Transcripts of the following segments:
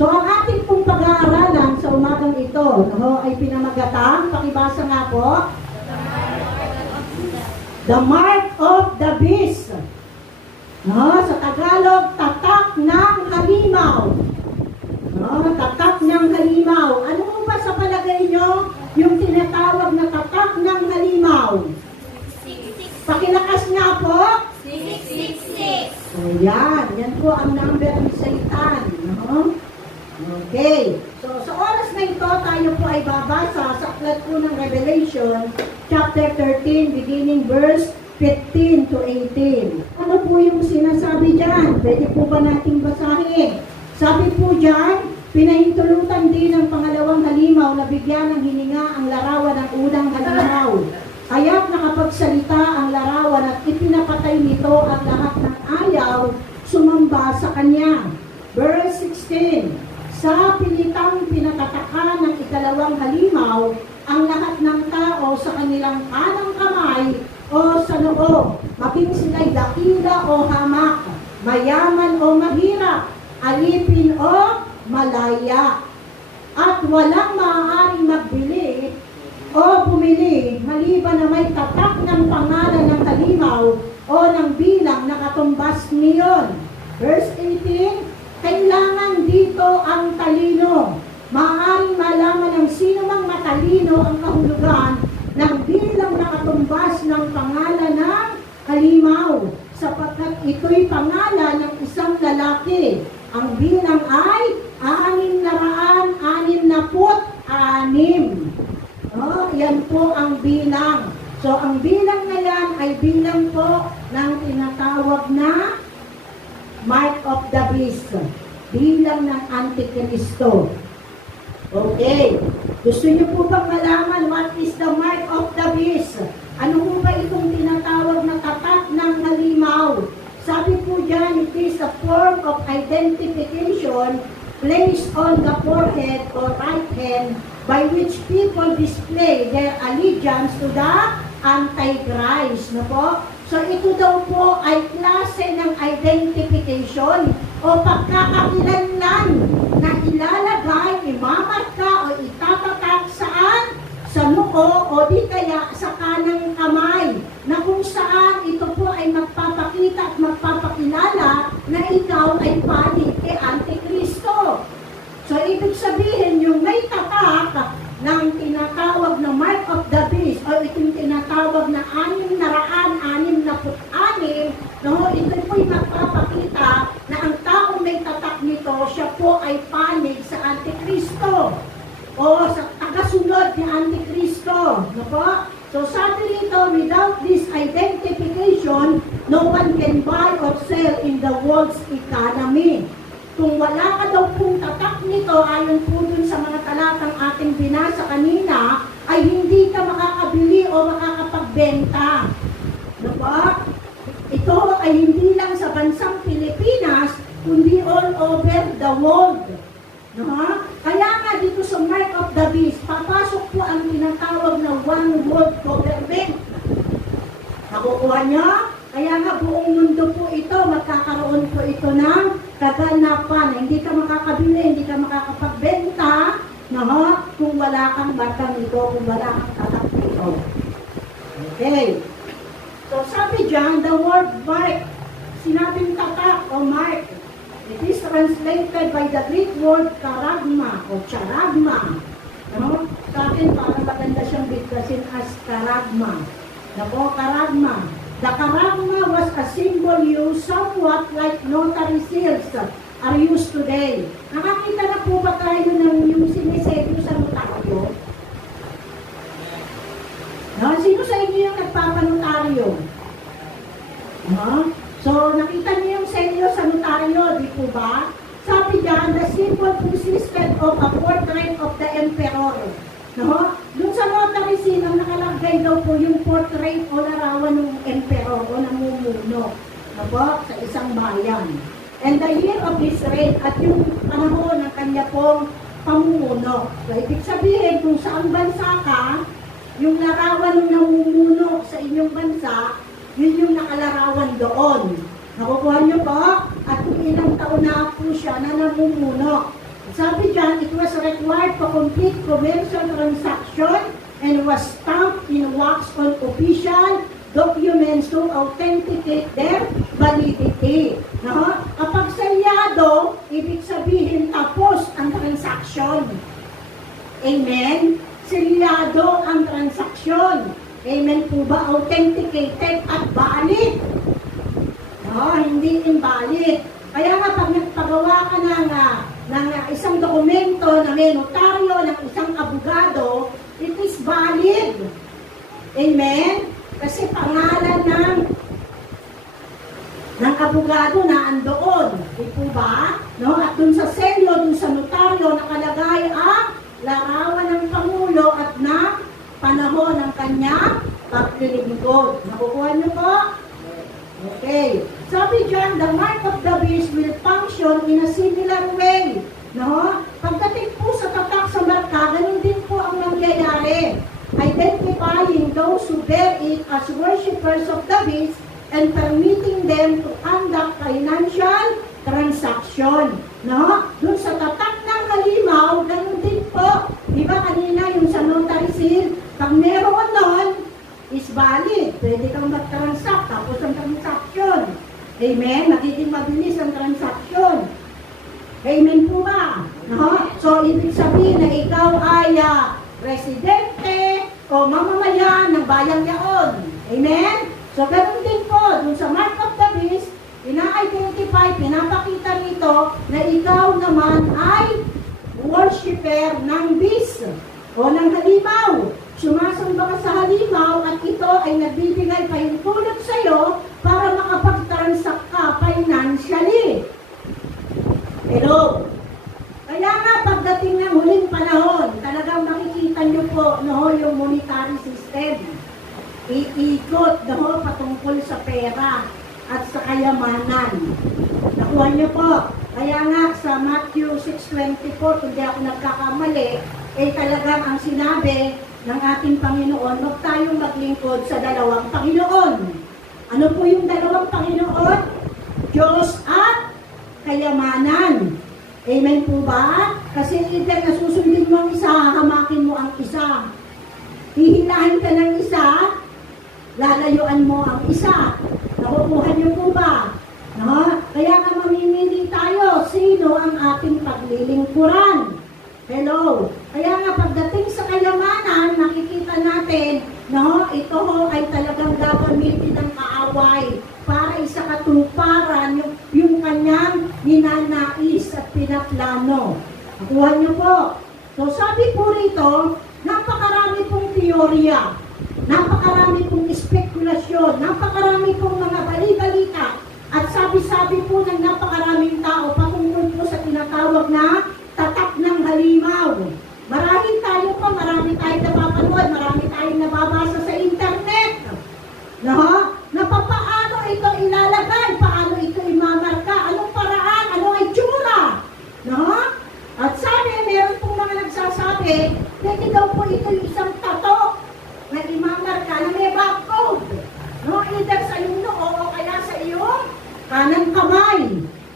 So ang ating pong pag-aaralan sa umagang ito, ay pinamagatang, pakibasa nga po, The Mark of the Beast. Sa Tagalog, tatak ng halimaw. Tatak ng halimaw. Ano po ba sa palagay nyo yung tinatawag na tatak ng halimaw? Pakilakas nga po. 666. Yan po ang number ng Satan. Okay. So, sa oras na ito, tayo po ay babasa sa aklat po ng Revelation, chapter 13, beginning verse 15 to 18. Ano po yung sinasabi dyan? Pwede po ba nating basahin? Sabi po dyan, pinahintulutan din ng pangalawang halimaw na bigyan ng hininga ang larawan ng unang halimaw. Kaya't nakapagsalita ang larawan at ipinapatay nito ang lahat ng ayaw sumamba sa kanya. Verse 16, sa pilitang pinatatakan ng ikalawang halimaw, ang lahat ng tao sa kanilang kanang kamay o sa noo, maging sila'y dakila o hamak, mayaman o mahirap, alipin o malaya, at walang maaaring magbili o bumili maliban na may tatak ng pangalan ng halimaw o ng bilang na katumbas niyon. Verse 18, kailangan dito ang talino. Maaaring malaman ng sino mang matalino ang kahulugan ng bilang na katumbas ng pangalan ng halimaw, sapagkat ito'y pangalan ng isang lalaki. Ang bilang ay 666. Yan po ang bilang. So, ang bilang na yan ay bilang po ng tinatawag na Mark of the Beast. Bilang ng Antikristo. Okay. Gusto niyo po bang malaman what is the Mark of the Beast? Ano po ba itong tinatawag na tatak ng halimaw? Sabi po dyan, it is a form of identification placed on the forehead or right hand by which people display their allegiance to the Antichrist. No po? So ito daw po ay klase ng identification o pagkakakilanlan na ilalagay, imamarka o itatatak saan? Sa noo o di kaya sa kanang kamay, na kung saan ito po ay magpapakita at magpapakilala na ikaw ay panig kay Antikristo. So, ibig sabihin, yung may tatak ng tinatawag na Mark of the Beast o itong tinatawag na 666, ito po'y magpapakita na ang taong may tatak nito, siya po ay panig sa Antikristo o sa tagasunod ni Antikristo. No po? So sabi rito, without this identification, no one can buy or sell in the world's economy. Kung wala ka daw pong tatak nito, ayon po dun sa mga talatang ating binasa kanina, ay hindi ka makakabili o makakapagbenta. No po? Ito ay hindi lang sa bansang Pilipinas, kundi all over the world. No? Kaya nga dito sa Mark of the Beast, papasok po ang tinatawag na one world government. Nakukuha niyo? Kaya nga buong mundo po ito, magkakaroon po ito ng kaganapan. Hindi ka makakabili, hindi ka makakapagbenta, no? Kung wala kang batang ito, kung wala kang tatak ito. Okay. So sabi dyan, the word mark, sinabing tatak o mark, it is translated by the Greek word karagma o charagma. No? Sa akin, parang maganda siyang bigkasin as karagma. Nako, karagma. The karagma was a symbol used somewhat like notary seals are used today. Nakakita na po ba tayo ng yung siniselyo sa notaryo? No? Sino sa inyo yung nagpapanotaryo? No? So, nakita niyo yung selyo sa notaryo, di po ba? Sabi dyan, the symbol consisted of a portrait of the emperor. No? Doon sa notary seal, ang nakalagay daw po yung portrait o larawan ng emperor o namumuno. No po? Sa isang bayan. And the year of his reign at yung panahon ng kanya pong pamumuno. So, ibig sabihin, kung saan bansa ka, yung larawan ng namumuno sa inyong bansa, yun yung nakalarawan doon. Nakukuha niyo po? At kung ilang taon na po siya na namumuno. Sabi dyan, it was required to complete commercial transaction and was stamped in wax on official documents to authenticate their validity. No? Kapag selyado, ibig sabihin tapos ang transaction. Amen? Selyado ang transaksyon. Amen po ba? Authenticated at valid. No? Hindi invalid. Kaya nga pag nagpagawa ka ng isang dokumento na may notaryo, ng isang abogado, it is valid. Amen? Kasi pangalan ng abogado na andoon. Di po ba? No? At dun sa selyo, dun sa notaryo, nakalagay ang larawan ng Pangulo at na panahon ng kanyang paglilingkod. Nakukuha niyo po? Okay. Sabi dyan, the mark of the beast will function in a similar way. No? Pagdating po sa tatak sa marka, ganun din po ang nangyayari. Identifying those who bear it as worshippers of the beast and permitting them to conduct financial transaction. No? Doon sa tatak ng halimaw, ganun din po. Di ba kanina yung sa notary seal, pag meron nun, is valid. Pwede kang mag-transact, tapos ang transaction. Amen? Magiging mabilis ang transaction. Amen po ba? No? So, ibig sabihin na ikaw ay residente o mamamayan ng bayang yaon. Amen? So, ganun din po, dun sa mark of the beast, ina-identify, pinapakita nito na ikaw naman ay worshipper ng beast o ng halimaw. Sumasamba ka sa halimaw at ito ay nagbibigay pahintulot sa iyo para makapag-transact ka financially. Hello? Kaya nga pagdating ng huling panahon, talagang makikita nyo po yung monetary system. Iikot patungkol sa pera at sa kayamanan. Nakuha nyo po. Kaya nga sa Matthew 6:24, kung di ako nagkakamali, talagang ang sinabi ng ating Panginoon, huwag tayong maglingkod sa dalawang Panginoon. Ano po yung dalawang Panginoon? Diyos at kayamanan. Amen po ba? Kasi either nasusundin mo ang isa, hahamakin mo ang isa. Hihilahin ka ng isa, lalayuan mo ang isa. Nakukuha niyo po ba? No? Kaya nga mamimili tayo, sino ang ating paglilingkuran? Hello? Kaya nga pagdating sa kayamanan, nakikita natin, ito ay talagang gagamitin ng kaaway para isa katuparan yung kanyang ninanais at pinaplano. Nakuha niyo po. So sabi po rito, napakarami pong teorya, napakarami pong spekulasyon, napakarami pong mga bali-balita, at sabi-sabi po ng napakaraming tao patungkol po sa tinatawag na tatak ng halimaw. Marami tayo pa, marami tayong napapanood, marami tayong nababasa sa internet. Na paano ito ilalagay, paano ito imamarka, anong paraan, anong itsura. At sabi, meron pong mga nagsasabi, pwede daw po ito yung isang tato na imamarka na may barcode. Either sa iyong noo o kaya sa iyong kanang kamay.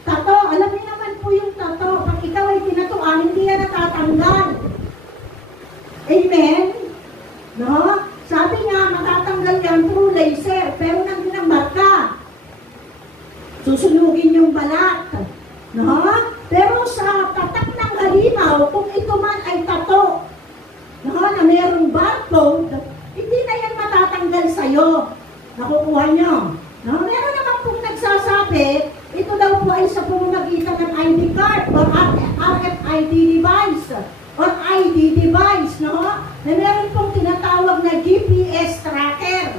Tato, alam niyo naman po yung tato, pag ikaw ay tinatuan, hindi yan natatanggal. Amen? Sabi nga, matatanggal yan through laser, pero nandun ang marka. Susunugin yung balat. Pero sa tatak ng halimaw, kung ito man ay tato, na mayroong barcode, hindi na yan matatanggal sa'yo. Nakukuha nyo. Meron naman pong nagsasabi, ito daw po ay sa pamamagitan ng ID card or RFID device or ID device, na meron pong tinatawag na GPS tracker.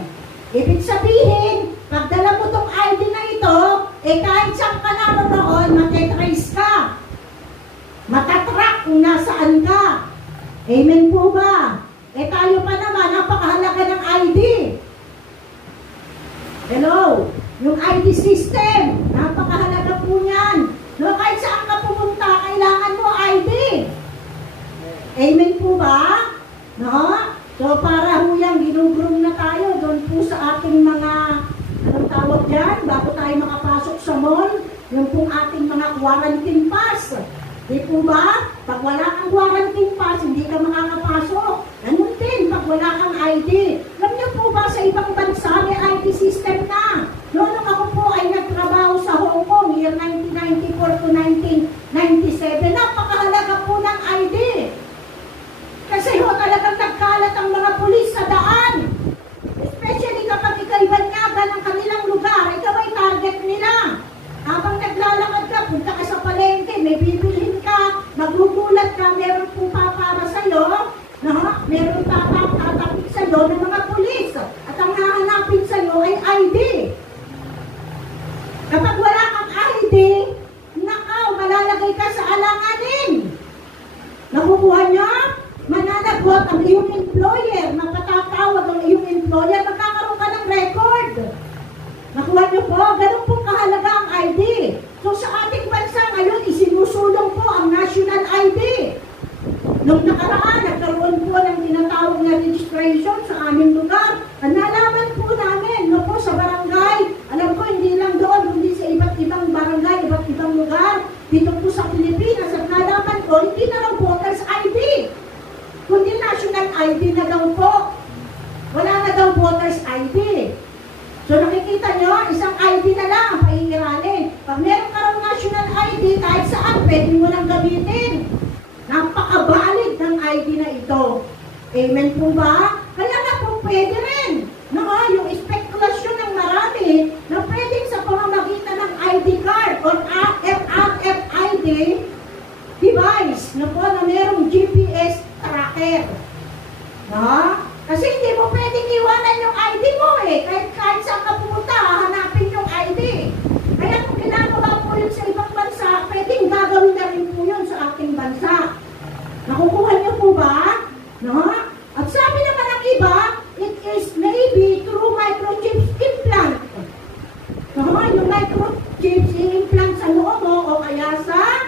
Ibig sabihin, pagdala mo tong ID na ito, kahit saan ka naroon, matitrace ka. Matatrack kung nasaan ka. Amen po ba? Tayo pa naman, napakahalaga ng ID. Hello? Yung ID system, napakahalaga po niyan. Kahit saan ka pumunta, kailangan mo ID. Amen po ba? So para huyang ginugrong na tayo doon po sa ating mga, anong tawag yan, bago tayo makapasok sa mall, yung pong ating mga quarantine pass. Di po ba? Pag wala kang quarantine pass, hindi ka makakapasok. Ganun din, pag wala kang ID. Alam niyo po ba, sa ibang bansa may ID system na. Noong ako po ay nagtrabaho sa Hong Kong, year 1994 to 1997, napakahalaga po ng ID. Kasi ho, talagang nagkalat ang mga pulis sa daan. Especially kapag ikaw'y banyaga ng kanilang lugar, ikaw ay target nila. Habang naglalakad ka, punta ka sa palengke, may bibilhin ka, magugulat ka, meron pong papara sa'yo, meron tatapik sa'yo ng mga pulis. At ang hahanapin sa'yo ay ID. Kapag wala kang ID, nakaw, malalagay ka sa alanganin. Nakukuha niya? Mananagot ang iyong employer, mapatatawag ang iyong employer, magkakaroon ka ng record. Nakuha niyo po, ganun po kahalaga ang ID. So sa ating bansa ngayon, isinusulong po ang national ID. Nung nakaraan, nagkaroon po ng tinatawag na registration sa aming lugar. Ang nalaman po namin, no po, sa barangay, alam ko hindi lang doon, kundi sa iba't ibang barangay, iba't ibang lugar, dito po sa Pilipinas, at nalaman ko, hindi na lang voters ID, kundi national ID na daw po. Wala na daw voters ID. So nakikita nyo, isang ID na lang ang pahihiralin. Pag meron ka raw national ID, kahit saan, pwede mo lang gamitin. Napakabalid ng ID na ito. Amen po ba? Kaya nga po pwede rin. Yung spekulasyon ng marami na pwedeng sa pamamagitan ng ID card or RFID device na po na merong GPS tracker. Kasi hindi mo pwedeng iwanan yung ID mo eh. Kahit saan ka pumunta, hanapin yung ID. Kaya kung ginagawa po yun sa ibang bansa, pwedeng gagawin na rin po yun sa ating bansa. Nakukuha niyo po ba? At sabi naman ng iba, it is maybe through microchips implant. Yung microchips i-implant sa noo mo o kaya sa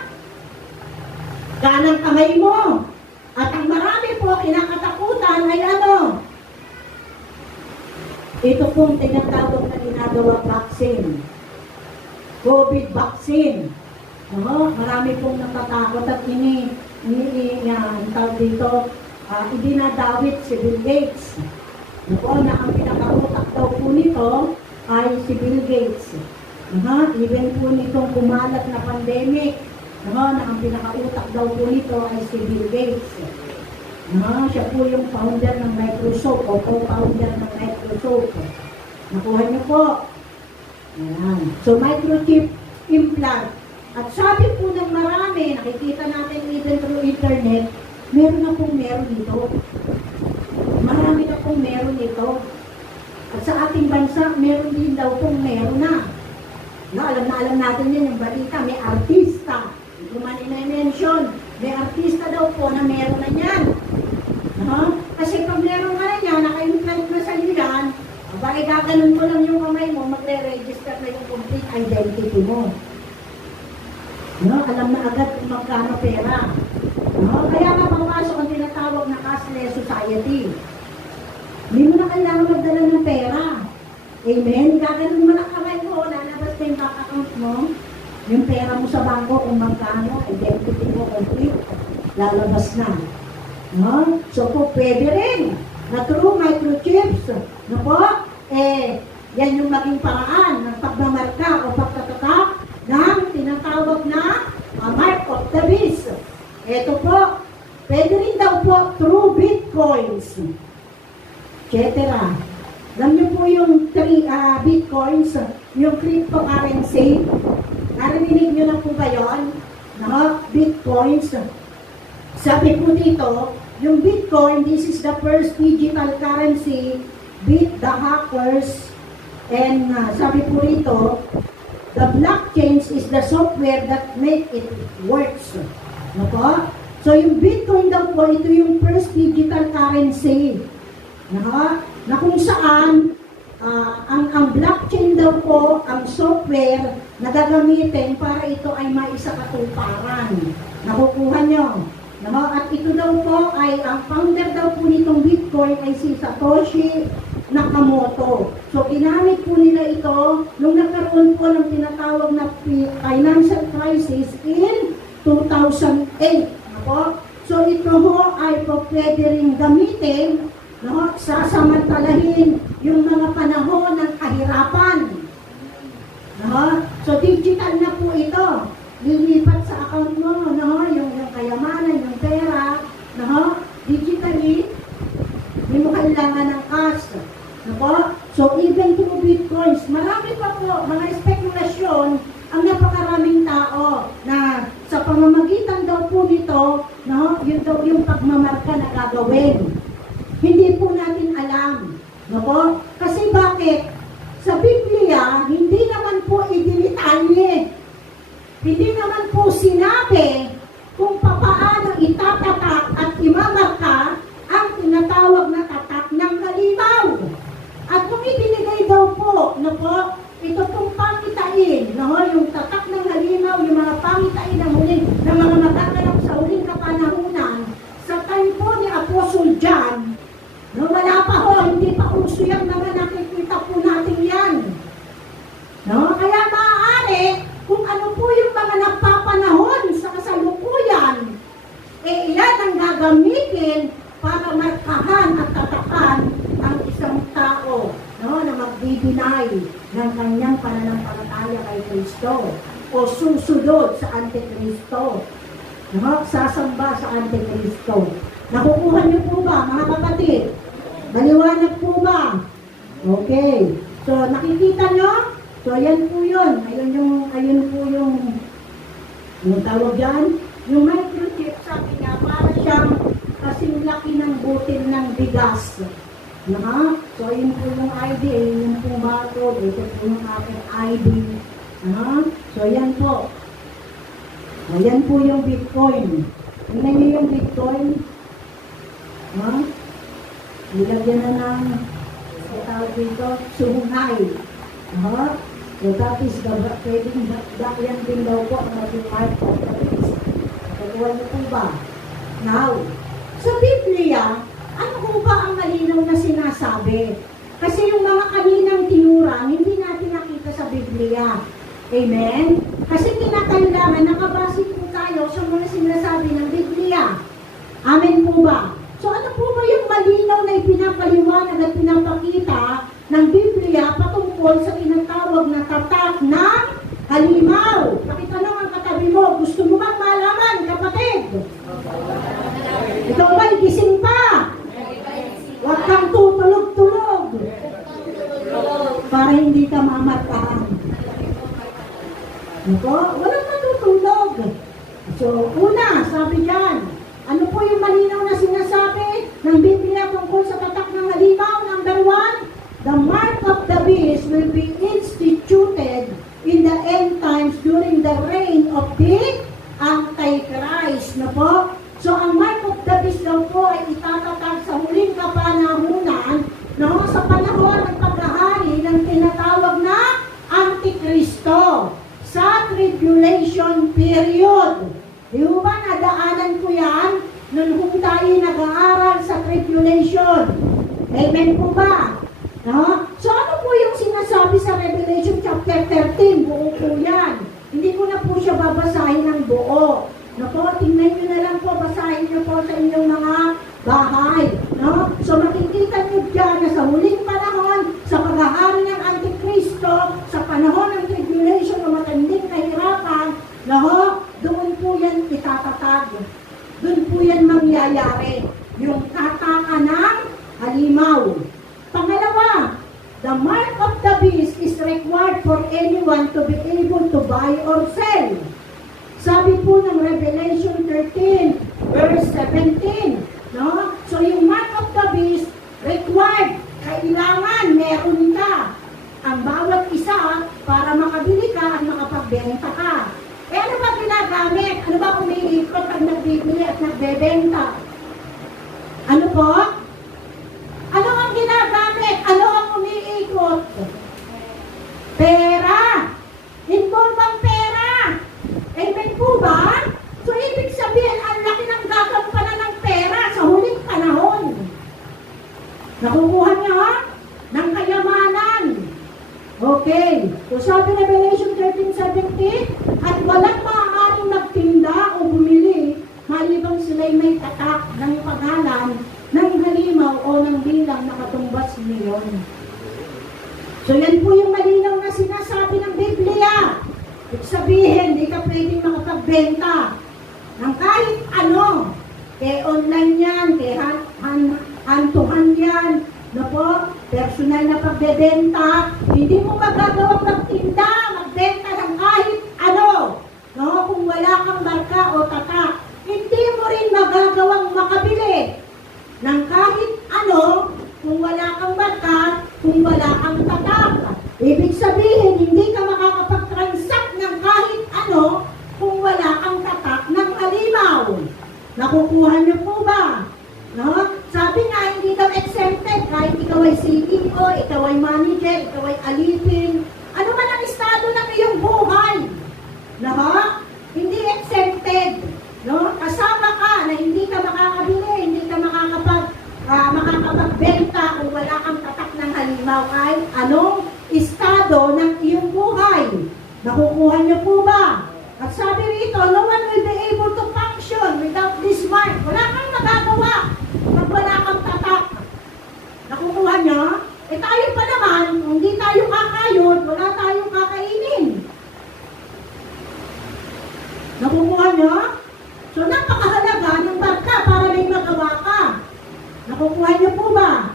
kanang kamay mo. At ang marami po kinakatakutan ay ano? Ito pong tinatawag na ginagawa vaccine. COVID vaccine. Marami pong natatakot at tawag dito, idinadawit si Bill Gates. Na ang pinakautak daw po nito ay si Bill Gates. Even po nitong kumalat na pandemic, na ang pinakautak daw po nito ay si Bill Gates. Siya po yung founder ng Microsoft o co-founder ng Microsoft. Nakuha niyo po. Ayan. So, microchip implant. At sabi po ng marami, nakikita natin even through internet, meron na pong meron dito. Marami na pong meron dito. At sa ating bansa, meron din daw pong meron na. Alam natin yan, yung balita, may artista. Kung man-mention, may artista daw po na meron na yan. Kasi pag meron ka na yan, naka-implant na sa iyo yan, bakit gaganon mo lang yung kamay mo, magre-register na yung complete identity mo. Alam na agad kung magkano pera. Kaya nga papasok ang tinatawag na cashless society. Hindi mo na kailangan magdala ng pera. Amen? Gaganon mo lang kamay mo, lalabas na yung bank account mo. Yung pera mo sa bangko, kung magkano, identity mo complete, lalabas na. So po, pwede rin na through microchips, yan yung maging paraan ng pagmamarka o pagtatatak ng tinatawag na mark of the beast. Ito po, pwede rin daw po through bitcoins, etc. Alam niyo po yung bitcoins, yung cryptocurrency. Narinig niyo na po ba yun? Bitcoins. Sabi po dito, yung Bitcoin, this is the first digital currency, beat the hackers, and sabi po rito, the blockchain is the software that make it works. So yung Bitcoin daw po, ito yung first digital currency. Na kung saan, ang blockchain daw po, ang software na gagamitin para ito ay maisakatuparan. Nakukuha nyo. At ito daw po ay, ang founder daw po nitong Bitcoin ay si Satoshi Nakamoto. So, ginamit po nila ito nung nagkaroon po ng tinatawag na financial crisis in 2008. Ako? So ito ho ay po pwede rin gamitin, no? Sasamantalahin yung mga panahon ng kahirapan. No? So digital na po ito. Lilipat sa account mo, no? Yung kayamanan, yung pera, no? Digitally, hindi mo kailangan ng cash. No? So even through bitcoins, marami pa po mga spekulasyon ang napakaraming tao na sa pamamagitan daw po nito, no, yun daw yung pagmamarka na gagawin. Hindi po natin alam. No po? Kasi bakit? Sa Biblia, hindi naman po idinitalye. Hindi naman po sinabi kung papaano itatatak at imamarka ang tinatawag na tatak ng halimaw. At kung ibinigay daw po, no po, ito pong pangitain, no? Yung tatak ng halimaw, yung mga pangitain ng huling, ng mga magaganap sa huling kapanahunan, sa time po ni Apostle John, no? Wala pa ho, hindi pa uso yan, mga nakikita po natin yan. No? Kaya maaari, kung ano po yung mga nagpapanahon sa kasalukuyan, iyan ang gagamitin para markahan at tatakan ang isang tao, no, na magdi-deny ng kanyang pananampalataya kay Kristo o susunod sa Antikristo, no, sasamba sa Antikristo. Nakukuha niyo po ba, mga kapatid? Maliwanag po ba? Okay. So, nakikita niyo? So, ayan po yun. Ayun po yung tawag dyan. Yung microchip, sabi niya, para siyang kasing laki ng butil ng bigas. Na? So, ayun po yung ID, ayun yung barcode, ito po yung aking ID. So, ayan po. Ayan po yung Bitcoin. Tingnan niyo yung Bitcoin. Nilagyan na ng tawag dito, suhunay. So, that is pwedeng yan din daw po ang maging part of the list. Nakukuha niyo po ba? Now, sa Biblia, ano po ba ang malinaw na sinasabi? Kasi yung mga kaninang tinurang, hindi natin nakita sa Biblia. Amen? Kasi kinakailangan, nakabase po tayo sa mga sinasabi ng Biblia. Amen po ba? So ano po ba yung malinaw na ipinapaliwanag at pinapakita ng Biblia patungkol sa tinatawag na tatak ng halimaw? Pakitanong ang katabi mo, gusto mo bang malaman, kapatid? Ikaw ba'y gising pa? Huwag kang tutulog-tulog para hindi ka mamarkahan. Walang matutulog. So, una, sabi dyan, ano po yung malinaw na sinasabi ng Biblia tungkol sa tatak ng halimaw? Number 1, the mark of the beast will be instituted in the end times during the reign of the Antichrist. No po? So, ang mark of the beast daw po ay itatatag sa huling kapanahunan, no, sa panahon ng paghahari ng tinatawag na Antikristo sa tribulation period. Di ba nadaanan ko yan nung tayo nag-aaral sa tribulation? Amen po ba? No? So, ano po yung sinasabi sa Revelation chapter 13? Buo po yan. Hindi ko na po siya babasahin ng buo. No po, tingnan nyo na lang po, basahin nyo po sa inyong mga bahay. No? So makikita nyo dyan na sa huling panahon, sa paghahari ng Antikristo, sa panahon ng tribulation o matinding kahirapan, no? Doon po yan itatatag. Doon po yan mangyayari. Yung tataka ng halimaw. Pangalawa, the mark of the beast is required for anyone to be able to buy or sell. Sabi po ng Revelation 13, verse 17, no? So yung mark of the beast, required, kailangan meron ka ang bawat isa para makabili ka at makapagbenta ka. Eh ano ba ginagamit? Ano ba umiikot pag nagbibili at nagbebenta? Ano po? Ano ang ginagamit? Ano ang umiikot? Pera. Involve ang pera. Amen po ba? So, ibig sabihin, ang laki ng gagampanan ng pera sa huling panahon. Nakukuha niyo, ha? Ng kayamanan. Okay. So, sabi na Revelation 13:17, at walang maaaring magtinda o ay may tatak ng pangalan ng halimaw o ng bilang na katumbas niyon. So yan po yung malinaw na sinasabi ng Biblia. Ibig sabihin, di ka pwedeng makapagbenta ng kahit ano. Kaya online yan, kaya hand-to-hand yan, no po, personal na pagbebenta, hindi mo magagawang magtinda, magbenta ng kahit ano. No, kung wala kang marka o tatak, hindi mo rin magagawang makabili ng kahit ano kung wala kang marka, kung wala kang tatak. Ibig sabihin, hindi ka makakapag-transact ng kahit ano kung wala kang tatak ng halimaw. Nakukuha niyo po ba? No? Sabi nga, hindi daw exempted kahit ikaw ay CEO, ikaw ay manager, ikaw ay alipin. Ano man ang estado ng iyong buhay? No? Hindi exempted. No? Kasama ka na hindi ka makakabili, hindi ka makakapagbenta kung wala kang tatak ng halimaw kahit anong estado ng iyong buhay. Nakukuha niyo po ba? At sabi rito, no one will be able to function without this mark. Wala kang magagawa pag wala kang tatak. Nakukuha niyo? Eh tayo pa naman, kung hindi tayo kakayod, wala tayong kakainin. Nakukuha niyo? So napakahalaga ng marka para may magawa ka. Nakukuha niyo po ba?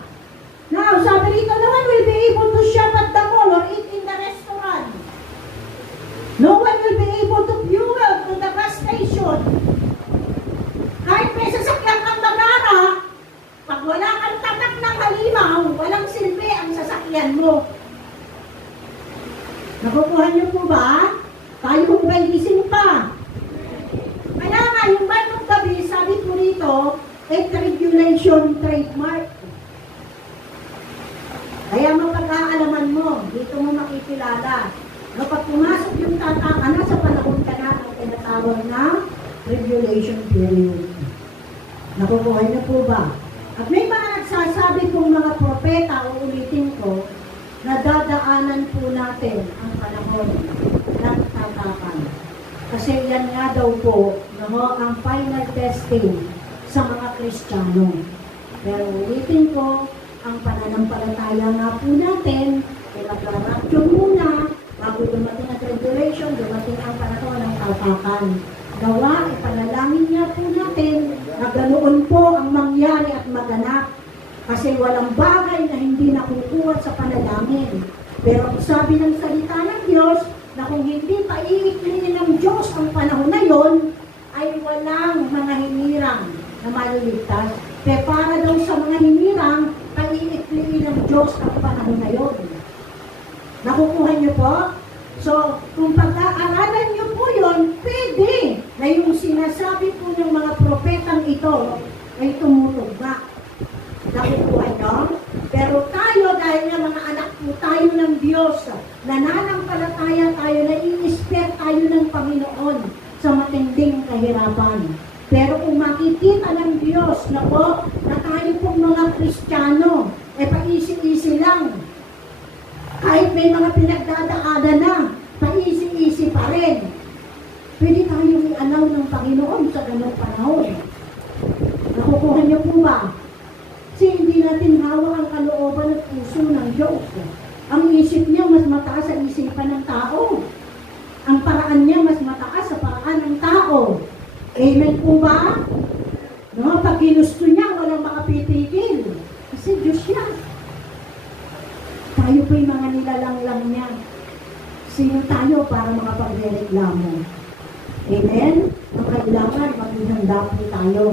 Now, sabi rito, no one will be able to shop at the mall or eat in the restaurant. No one will be able to fuel to the gas station. Kahit may sasakyan kang magara, pag wala kang tatak ng halimaw, walang silbi ang sasakyan mo. Nakukuha niyo po ba? Tayo kung ba'y gising pa. Kaya nga, yung bandong gabi, sabi ko rito, tribulation trademark. Kaya mapag-aalaman mo, dito mo makikilala. Kapag pumasok yung tatak, nasa panahon ka na ang tinatawag na tribulation period. Nakukuha niyo po ba? At may mga nagsasabi pong mga propeta, uulitin ko, na dadaanan po natin ang panahon ng tatakan. Kasi yan nga daw po, ang final testing sa mga Kristiyano. Pero ulitin ko, ang pananampalataya nga po natin, pinag-rapture muna, bago dumating ang tribulation, dumating ang panahon ng tatakan. Gawa, ipanalangin niya po natin na ganoon po ang mangyari at maganap. Kasi walang bagay na hindi nakukuha sa panalangin. Pero sabi ng salita ng Diyos, na kung hindi pa iikliin ng Diyos ang panahon na yon, ay walang mga hinirang na maliligtas. Kaya para daw sa mga hinirang, pag-iikliin ng Diyos ang panahon na yon. Nakukuha niyo po? So, kung pag-aaralan niyo po yon, pwede na yung sinasabi po ng mga propetang ito ay tumutugma. Nakukuha niyo? Pero tayo, dahil nga mga anak po tayo ng Diyos, nananampalataya tayo, nai-inspire tayo ng Panginoon sa matinding kahirapan. Pero kung makikita ng Diyos na po, na tayo pong mga Kristiyano, paisi-isi lang. Kahit may mga pinagdadaanan na, paisi-isi pa rin. Pwede tayong i-allow ng Panginoon sa ganong panahon. Nakukuha niyo po ba? Kasi hindi natin hawak ang kalooban at puso ng Diyos. Ang isip niya mas mataas sa isipan ng tao. Ang paraan niya mas mataas sa paraan ng tao. Amen po ba? No, pag ginusto niya, walang makapitigil. Kasi Diyos siya. Tayo po'y mga nilalang niya. Sino tayo para makapagreklamo? Amen? Ang kailangan, maghihanda po tayo.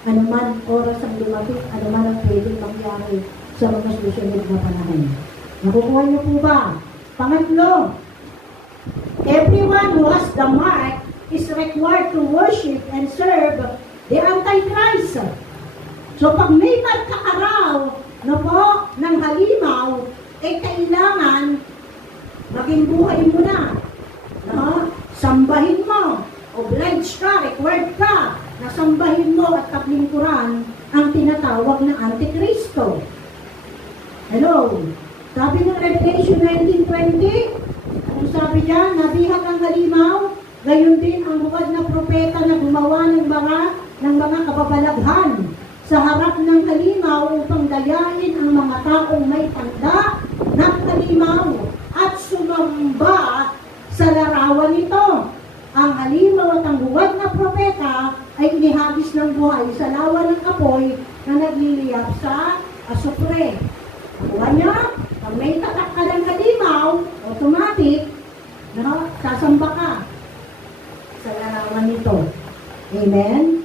Ano man oras ang lumapit, ano man ang pwedeng mangyari sa mga susunod na panahon. Nakukuha niyo po ba? Pangatlo, everyone who has the mark is required to worship and serve the Antichrist. So pag may magkaaraw na po ng halimaw, kailangan maging buhay mo na. No? Sambahin mo, obliged ka, required ka, nasambahin mo at taglingkuran ang tinatawag na Antikristo. Hello? Sabi ng Revelation 19:20, anong sabi dyan? Nabihag ang halimaw, gayon din ang bukad na propeta na gumawa ng mga ng mga kababalaghan sa harap ng halimaw upang dayain ang mga taong may tanda ng halimaw at sumamba sa larawan nito. Ang halimaw at ang huwad na propeta ay inihagis ng buhay sa lawa ng apoy na nagliliyab sa asupre. Nakuha niya? Pag may tatak ka ng halimaw, automatic, sasamba ka sa larawan nito. Amen?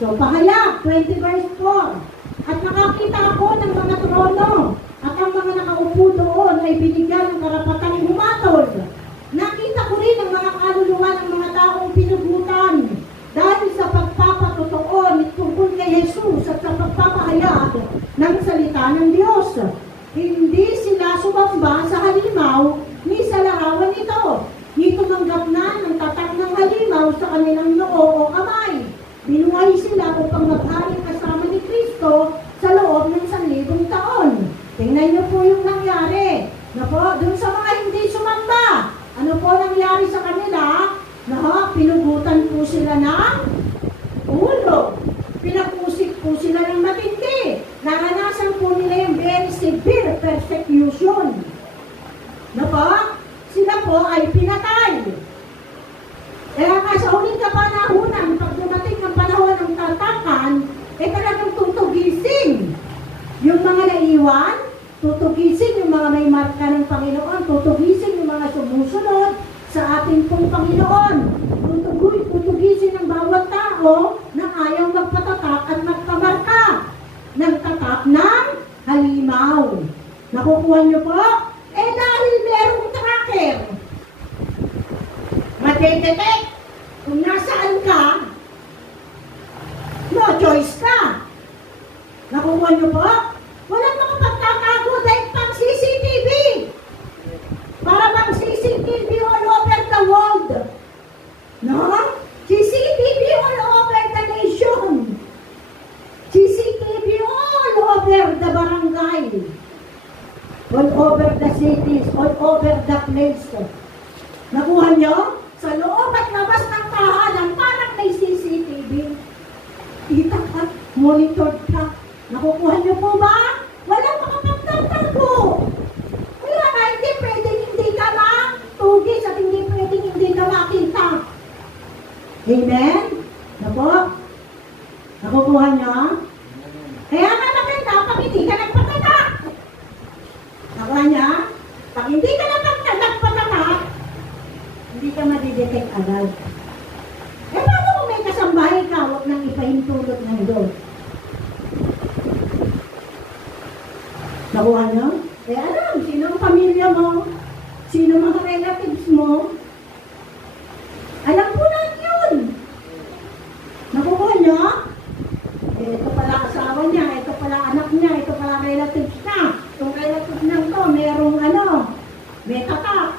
So, pahayag, 20 verse 4. At nakakita ako ng mga trono, at ang mga nakaupo doon ay binigyan ng karapatang humatol. Nakita ko rin ang mga kaluluwa ng mga taong pinugutan dahil sa pagpapatotoo tungkol kay Jesus at sa pagpapahayag ng salita ng Diyos. Hindi sila sumamba sa halimaw ni sa larawan nito. Ni tumanggap na ng tatak ng halimaw sa kanilang noo o kamay. Binuhay sila upang maghari kasama ni Kristo sa loob ng 1,000 taon. Tingnan niyo po yung nangyari. Na po, dun sa mga hindi sumamba, ano po nangyari sa kanila? Pinugutan po sila ng ulo. Pinapusik po sila ng matindi. Naranasan po nila yung very severe persecution. Na po, sila po ay pinatay. Kaya nga sa huling kapanahunan, pag dumating ang panahon ng tatakan, talagang tutugisin yung mga naiwan, tutugisin yung mga may marka ng Panginoon, tutugisin yung mga sumusunod sa ating pong Panginoon. Tutugisin ang bawat tao na ayaw magpatatak at magpamarka ng tatak ng halimaw. Nakukuha niyo po? Dahil merong tracker, madedetect kung nasaan ka, no choice ka. Nakukuha niyo po? Walang mga pagtatago dahil pang CCTV. Para pang CCTV all over the world. No? CCTV all over the nation. CCTV all over the barangay. All over the cities, all over the place. Nakuha niyo? Sa loob at labas ng tahanan, parang may CCTV. Kita ka, monitored ka. Nakukuha niyo po ba? Walang makapagtatago. Kaya nga, hindi pwedeng hindi ka matugis at hindi pwedeng hindi ka makita. Amen? Napo? Nakukuha niyo? Kaya nga maganda, pag hindi ka nagpatatak. Nakuha niya? Pag hindi ka nagpatatak, hindi ka madidetect agad. Paano kung may kasambahay ka, huwag nang ipahintulot ng Diyos? Nakuha niyo? Alam, sino ang pamilya mo? Sino mga relatives mo? Alam po lang yun. Nakukuha niyo? Ito pala asawa niya, ito pala anak niya, ito pala relatives niya. Itong relatives nang to, merong may tatak.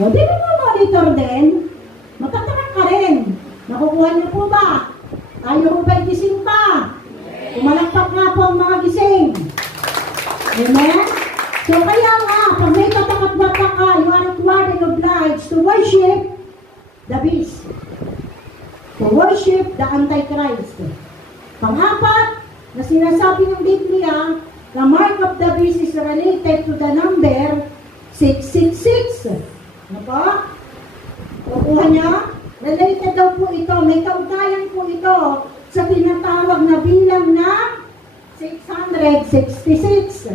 O, di ba monitor din? Matatak ka rin. Nakukuha niyo po ba? Tayo po ba'y gising pa? Pumalakpak nga po ang mga gising. Amen? So, kaya nga, pag may tatak at batak ka, you are required and obliged to worship the beast. To worship the Antichrist. Pang-apat, na sinasabi ng Biblia, the mark of the beast is related to the number 666. Ano po? Kukuha niya? Related daw po ito. May kaugnayan po ito sa tinatawag na bilang na 666.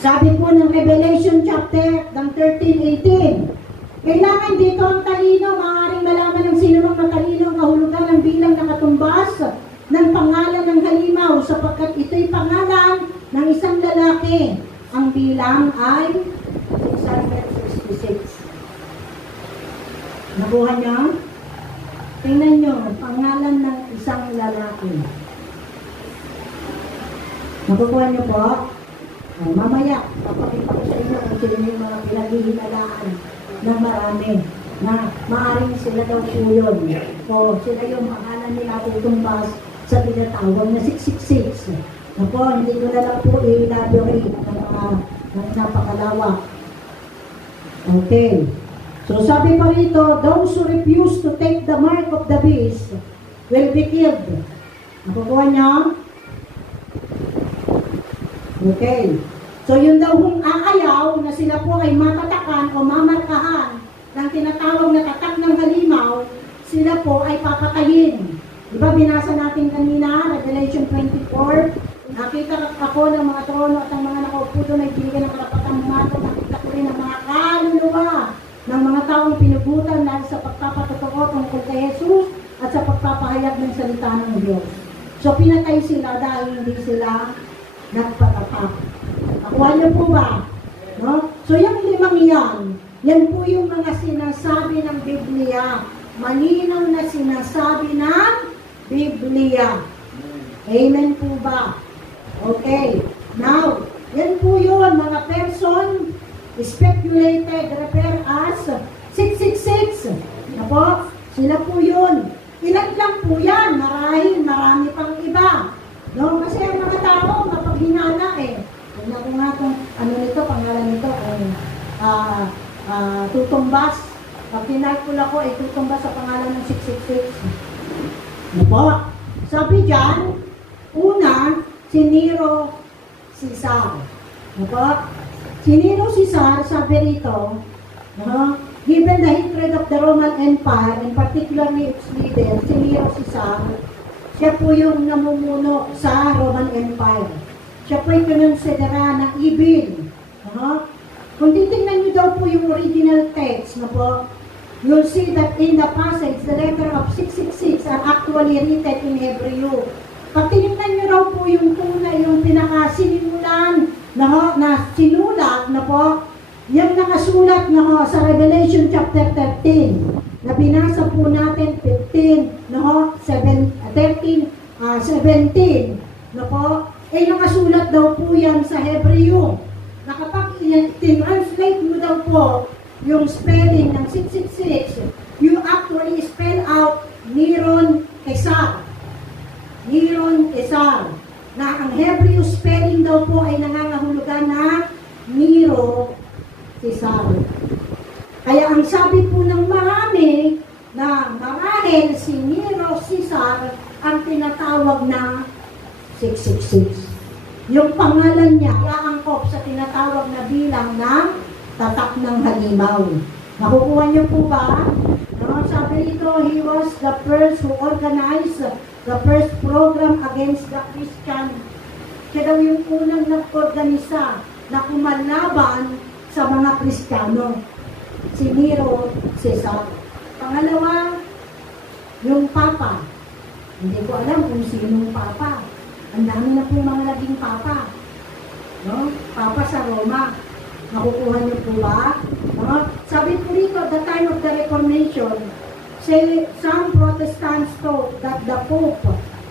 Sabi po ng Revelation chapter ng 13:18. Kailangan dito ang talino, maaaring malaman ng sino mang matalino ang kahulugan ng bilang na katumbas ng pangalan ng halimaw sapagkat ito'y pangalan ng isang lalaki. Ang bilang ay 666. Nabuhan niyo? Tingnan niyo, pangalan ng isang lalaki. Nakukuha niyo po? Mamaya, papakita ko sa inyo kung sino yung mga pinaghihinalaan ng marami na maaaring sila daw po yun. O sila yung pangalan nila tutumbas sa tinatawag na 666. Ako, hindi ko na lang po i-elaborate ng napakalawak. Okay. So sabi pa rito, those who refuse to take the mark of the beast will be killed. Nakukuha niyo? Okay. So yun daw kung aayaw na sila po ay matatakan o mamarkahan ng tinatawag na tatak ng halimaw, sila po ay papatayin. Diba binasa natin kanina, Revelation 24, nakita ako ng mga trono at ang mga nakaupo doon ay binigyan ng karapatang bumato. Nakita ko rin ang mga kaluluwa ng mga taong pinugutan dahil sa pagpapatotoo tungkol kay Jesus at sa pagpapahayag ng salita ng Diyos. So pinatay sila dahil hindi sila nagpatatak. Nakuha niyo po ba? No? So yung limang yan po yung mga sinasabi ng Biblia. Malinaw na sinasabi ng Biblia. Amen po ba? Okay. Now, yan po yun, mga person speculated, refer as 666. Na po? Sila po yun. Ilan lang po yan. Marami pang iba. No? Kasi ang mga tao, mapaghinala eh. Tignan ko nga kung ano nito, pangalan nito, tutumbas. Pag tinalkul ako, tutumbas sa pangalan ng 666. Ano po? Sabi dyan, una, si Nero Caesar. Ano po? Si Nero Caesar, sabi rito, given the hatred of the Roman Empire, and particularly its leader, si Nero Caesar, siya po yung namumuno sa Roman Empire. Siya po yung kinonsidera ng evil. Kung titingnan niyo daw po yung original text, na po, you'll see that in the passage, the letter of 666 are actually written in Hebrew. Pag tinignan niyo raw po yung tunay, yung pinakasinimulan na sinulat na po, yung nakasulat na sa Revelation chapter 13, na binasa po natin 15, 17, na po, nakasulat daw po yan sa Hebrew. Na kapag translate mo daw po yung spelling ng 666, you actually spell out Neron Caesar. Neron Caesar. Na ang Hebrew spelling daw po ay nangangahulugan na Nero Caesar. Kaya ang sabi po ng marami na marahil si Nero Caesar ang tinatawag na 666. Yung pangalan niya iaangkop sa tinatawag na bilang ng tatak ng halimaw. Nakukuha niyo po ba? Sabi dito, he was the first who organized the first program against the Christian. Siya daw yung unang nag-organisa na kumalaban sa mga Kristiyano. Si Nero Caesar. Pangalawa, yung Papa. Hindi ko alam kung sinong Papa. Ang dami na po mga naging Papa. No? Papa sa Roma. Nakukuha niyo po ba? Sabi po rito, the time of the Reformation, some Protestants thought that the Pope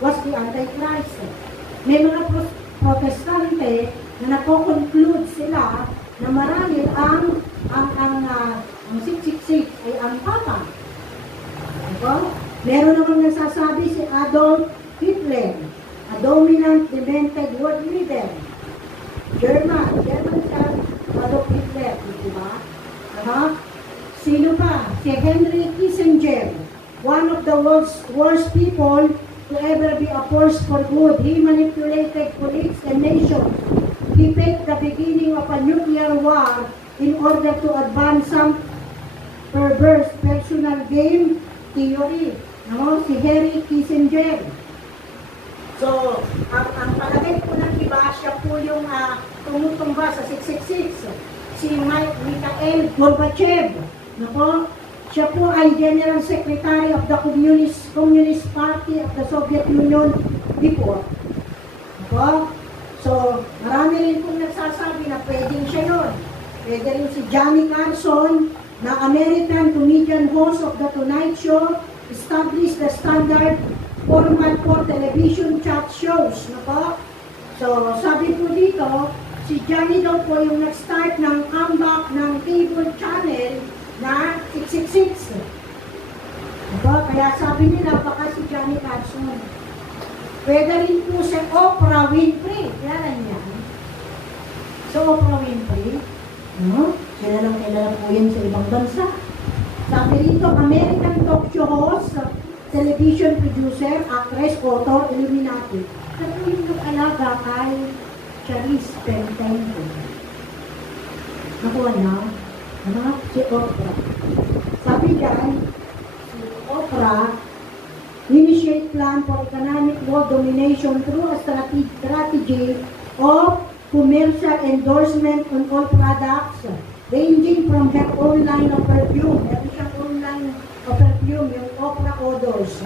was the Antichrist. May mga Protestante na nako-conclude sila na marahil ang 666 ay ang Papa. Diba? Meron namang nagsasabi si Adolf Hitler, a dominant, demented world leader. German siya, Adolf Hitler, diba? Sino pa? Si Henry Kissinger, one of the world's worst people to ever be a force for good. He manipulated police and nations. He faked the beginning of a nuclear war in order to advance some perverse personal game theory. Si Henry Kissinger. So, ang palagay po ng iba, siya po yung tumutumba sa 666. Si Mikhail Gorbachev. Siya po ay General Secretary of the Communist Party of the Soviet Union before. So, marami rin pong nagsasabi na pwedeng siya yun. Pwede rin si Johnny Carson, na American comedian host of The Tonight Show, established the standard format for television chat shows. So, sabi po dito, si Johnny daw po yung nag-start ng comeback ng cable channel na 666. Kaya sabi nila, baka si Johnny Carson. Pwede rin po si Oprah Winfrey. Kilala niya. So, Oprah Winfrey, kilala po yan sa ibang bansa. Sabi rito, American talk show host, television producer, actress, author, Illuminati. Pero yung nag-alaga kay Charisse Pentento. Nakuha na? Ano? Si Oprah. Sabi dyan, si Oprah, initiate plan for economic world domination through a strategy of commercial endorsement on all products ranging from her own line of perfume. Meron siyang own line of perfume, yung Oprah Odors.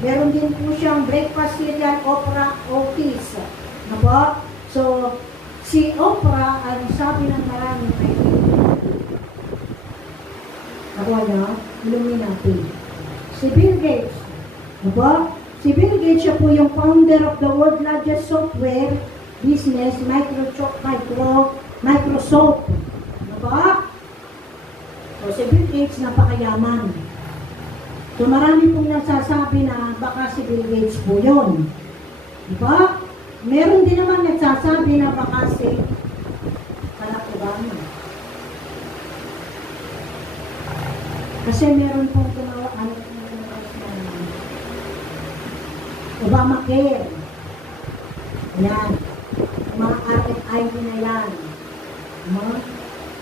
Meron din po siyang breakfast cereal, Oprah Oaties. Ano po? So, si Oprah, ang sabi ng marami ay nakuha niya, Illuminati. Si Bill Gates, ano po? Si Bill Gates, siya po yung founder of the world's largest software business, Microsoft. Ano ba? So, si Bill Gates napakayaman. So, marami pong nagsasabi na baka si Bill Gates po yun. Ano ba? Meron din naman nagsasabi na baka si Barack Obama. Kasi meron pong tumawa, Obamacare. Yan. Mga RFID na yan. No?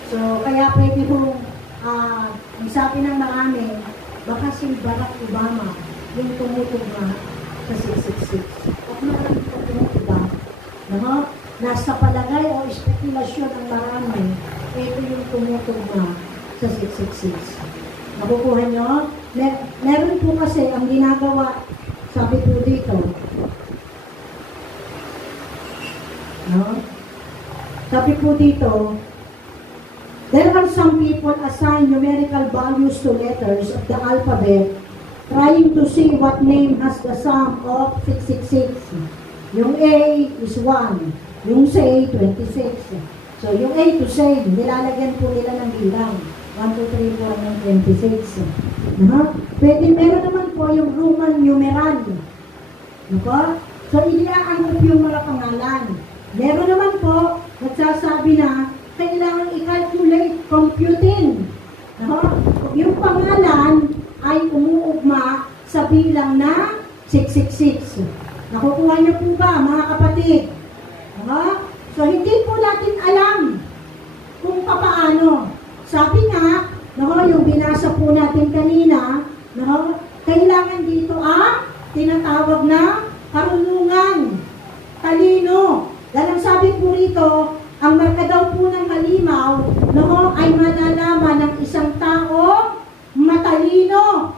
So, kaya pwede kong, ang sabi ng marami, baka si Barack Obama yung tumutugma sa 666. At marami pa tumutuga. No? Nasa palagay o spekulasyon ng marami, ito yung tumutugma sa 666. Nakukuha nyo? Meron po kasi ang ginagawa, sabi po dito, no? Sabi po dito, there are some people assign numerical values to letters of the alphabet trying to see what name has the sum of 666. Yung A is 1, yung C, 26. So, yung A to C, nilalagyan po nila ng bilang. 1, 2, 3, 4, ng 26. Pwede, meron naman po yung Roman numeral. Diba? So, inilaan ko yung mga pangalan. Meron naman po, nagsasabi na, kailangan i-calculate computing. Yung pangalan ay umuugma sa bilang na 666. Nakukuha niyo po ba, mga kapatid? So, hindi po natin alam kung paano. Sabi nga, yung binasa po natin kanina, kailangan dito tinatawag na karunungan, talino. Dahil ang sabi po rito, ang marka daw po ng halimaw, ay malalaman ng isang tao matalino.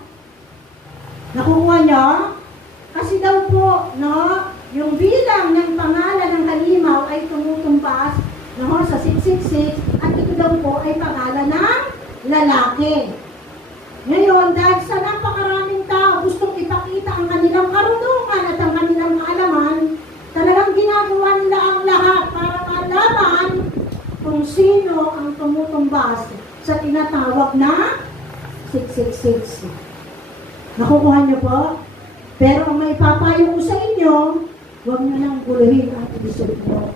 Nakukuha niyo? Kasi daw po, yung bilang ng pangalan ng halimaw ay tumutumpas sa 666 at ito daw po ay pangalan ng lalaki. Ngayon, dahil sa napakaraming tao gustong ipakita ang kanilang karunungan at ang kanilang kaalaman, talagang ginagawa nila ang lahat para malaman kung sino ang tumutumbas sa tinatawag na 666. Nakukuha niyo po? Pero ang may papayo ko sa inyo, huwag niyo nang guluhin ang isip niyo.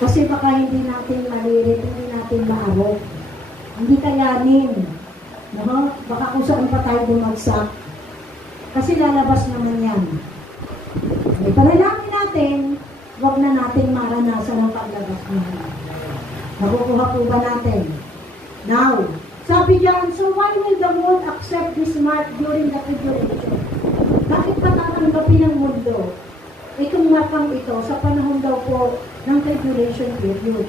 Kasi baka hindi natin malirit, hindi natin maabot. Hindi kayanin. Baka kung saan pa tayo bumagsak. Kasi lalabas naman yan. May panalangin natin, huwag na natin maranasan ang paglabas naman. Nakukuha po ba natin? Now, sabi diyan, so why will the world accept this mark during the tribulation? Bakit patatanggapin ng mundo itong markang ito sa panahon daw po ng tribulation period?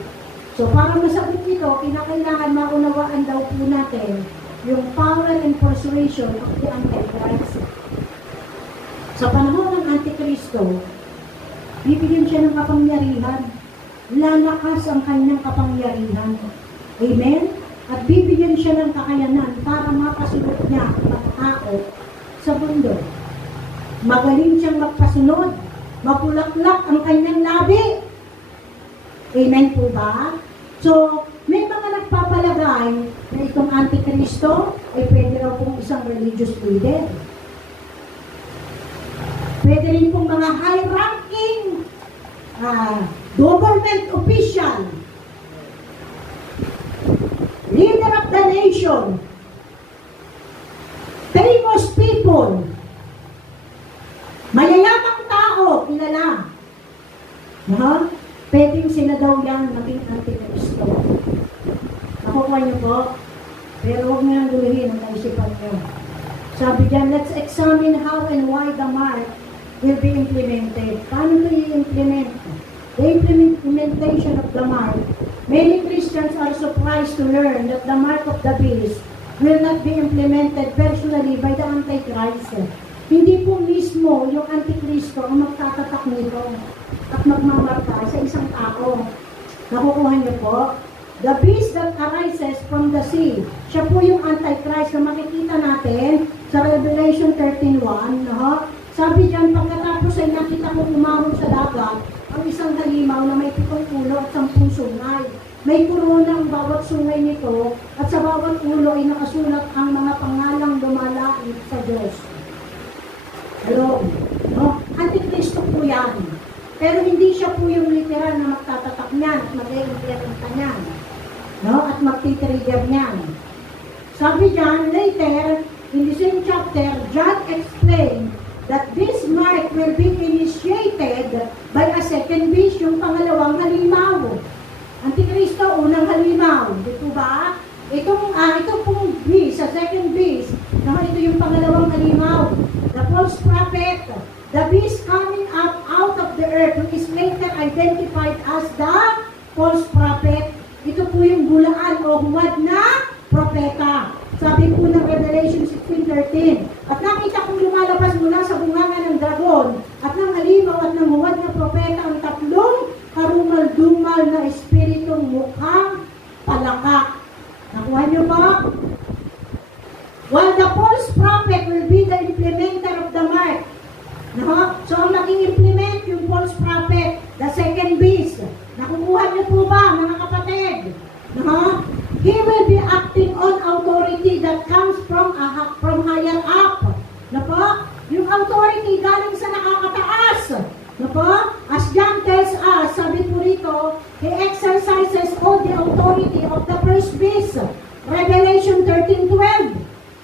So, para masagot ito, kinakailangan maunawaan daw po natin yung power and persuasion of the Antichrist. Sa panahon ng Antikristo, bibigyan siya ng kapangyarihan. Lalakas ang kanyang kapangyarihan. Amen? At bibigyan siya ng kakayanan para mapasunod niya ang tao sa mundo. Magaling siyang magpasunod. Mapulaklak ang kanyang labi. Amen po ba? So, may mga nagpapalagay na itong Antikristo ay pwede raw pong isang religious leader. Pwede rin pong mga high-ranking government official, leader of the nation. Famous people. Mayayamang tao, kilala. Pwedeng sila daw yan maging antikristo. Nakukuha niyo po? Pero huwag niyo nang guluhin ang naisipan niyo. Sabi dyan, let's examine how and why the mark will be implemented. Paano ito i-implement? The implementation of the mark. Many Christians are surprised to learn that the mark of the beast will not be implemented personally by the Antichrist. Hindi po mismo yung Antikristo ang magtatatak nito at magmamarka sa isang tao. Nakukuha niyo po? The beast that arises from the sea. Siya po yung Antichrist na makikita natin sa Revelation 13:1. Sabi diyan, pagkatapos ay nakita ko umahon sa dagat ang isang halimaw na may 7 ulo at 10 sungay. May korona ang bawat sungay nito at sa bawat ulo ay nakasulat ang mga pangalang lumalait sa Diyos. Hello? Antikristo po yan. Pero hindi siya po yung literal na magtatatak niyan at mag-i-implementa niyan. At magtitrigger niyan. Sabi diyan, later, in the same chapter, John explained that this mark will be initiated by a second beast, yung pangalawang halimaw. Antikristo, unang halimaw. Di po ba? Itong pong beast, sa second beast, ito yung pangalawang halimaw. The false prophet, the beast coming up out of the earth, who is later identified as the false prophet. Ito po yung bulaan o huwad na propeta. Sabi po ng Revelation 16:13. At nakita kong lumalabas mula sa bunganga ng dragon at ng halimaw at ng huwad na propeta ang 3 karumal-dumal na espiritong mukhang palaka. Nakuha niyo ba? While the false prophet will be the implementer of the mark. So ang nag-i-implement yung false prophet, the second beast. Nakukuha niyo po ba, mga kapatid? He will be acting on authority that comes from higher up. Yung authority galing sa nakakataas. As John tells us, sabi po rito, he exercises all the authority of the first beast. Revelation 13:12.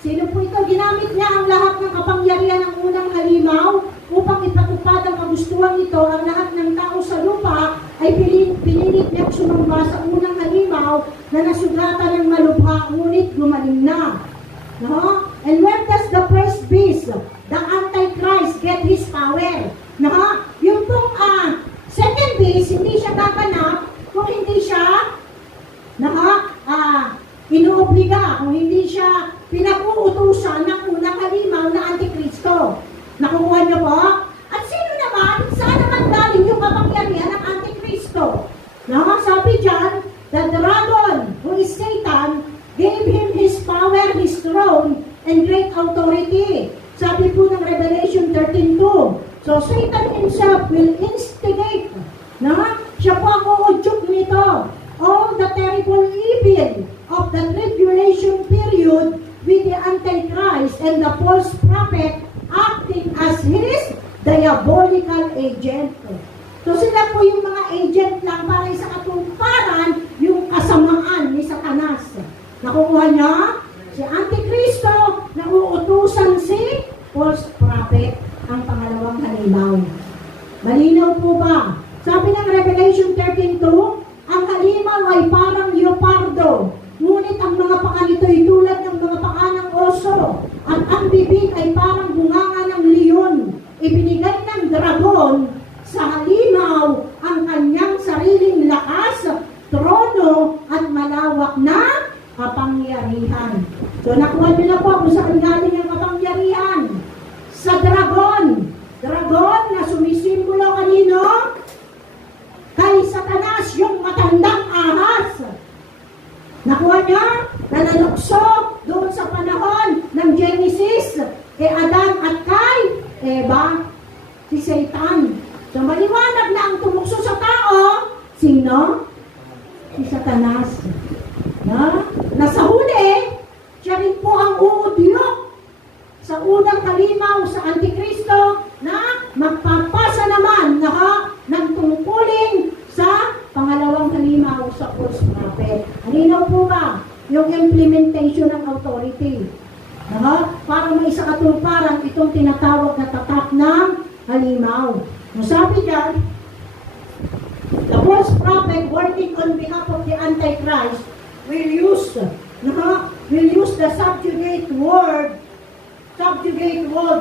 Sino po ito? Ginamit niya ang lahat ng kapangyarihan ng unang halimaw upang ipatupad ang kagustuhan nito. Ang lahat ng tao sa lupa ay pinilit niyang sumamba sa unang halimaw na nasugatan ng malubha, ngunit gumaling na. And where does the first beast, the Antichrist, get his power? Yung pong second beast, hindi siya gaganap kung hindi siya inuobliga, kung hindi siya pinag-uutusan ng unang halimaw na Antikristo. Nakukuha niyo po? At sino naman, saan naman galing yung kapangyarihan ng Antikristo? Sabi dyan, the dragon, who is Satan, gave him his power, his throne, and great authority. Sabi po ng Revelation 13:2. So Satan himself will instigate. Siya po ang uudyok nito. All the terrible evil of the tribulation period with the Antichrist and the false prophet acting as his diabolical agent. So sila po yung mga agent lang para sa katuparan yung kasamaan ni Satanas. Nakukuha niya? Si Antikristo, na uutusan si false prophet, ang pangalawang halimaw. Malinaw po ba? Sabi ng Revelation 13:2, ang halimaw ay parang leopardo, ngunit ang mga paa nito ay tulad ng mga paa ng oso, at ang bibig ay parang bunganga ng leon. Ibinigay ng dragon sa halimaw ang kanyang sariling lakas, trono, at malawak na kapangyarihan. So nakuha niyo na po kung saan galing ang kapangyarihan. Sa dragon. Dragon na sumisimbolo kanino? Kay Satanas, yung matandang ahas. Nakuha niya? Nanalukso doon sa panahon ng Genesis kay Adan at kay Eva, si Satan. So maliwanag na ang tumukso sa tao, sino? Si Satanas. Nasa huli, siya rin po ang uudyok sa unang halimaw sa Antikristo na magpapasa naman ng tungkulin sa pangalawang halimaw sa false prophet. Halinaw po ba? yung implementation ng authority. Para may isakatuparan itong tinatawag na tatak ng halimaw. Sabi diyan, the false prophet working on behalf of the Antichrist will use the subjugate word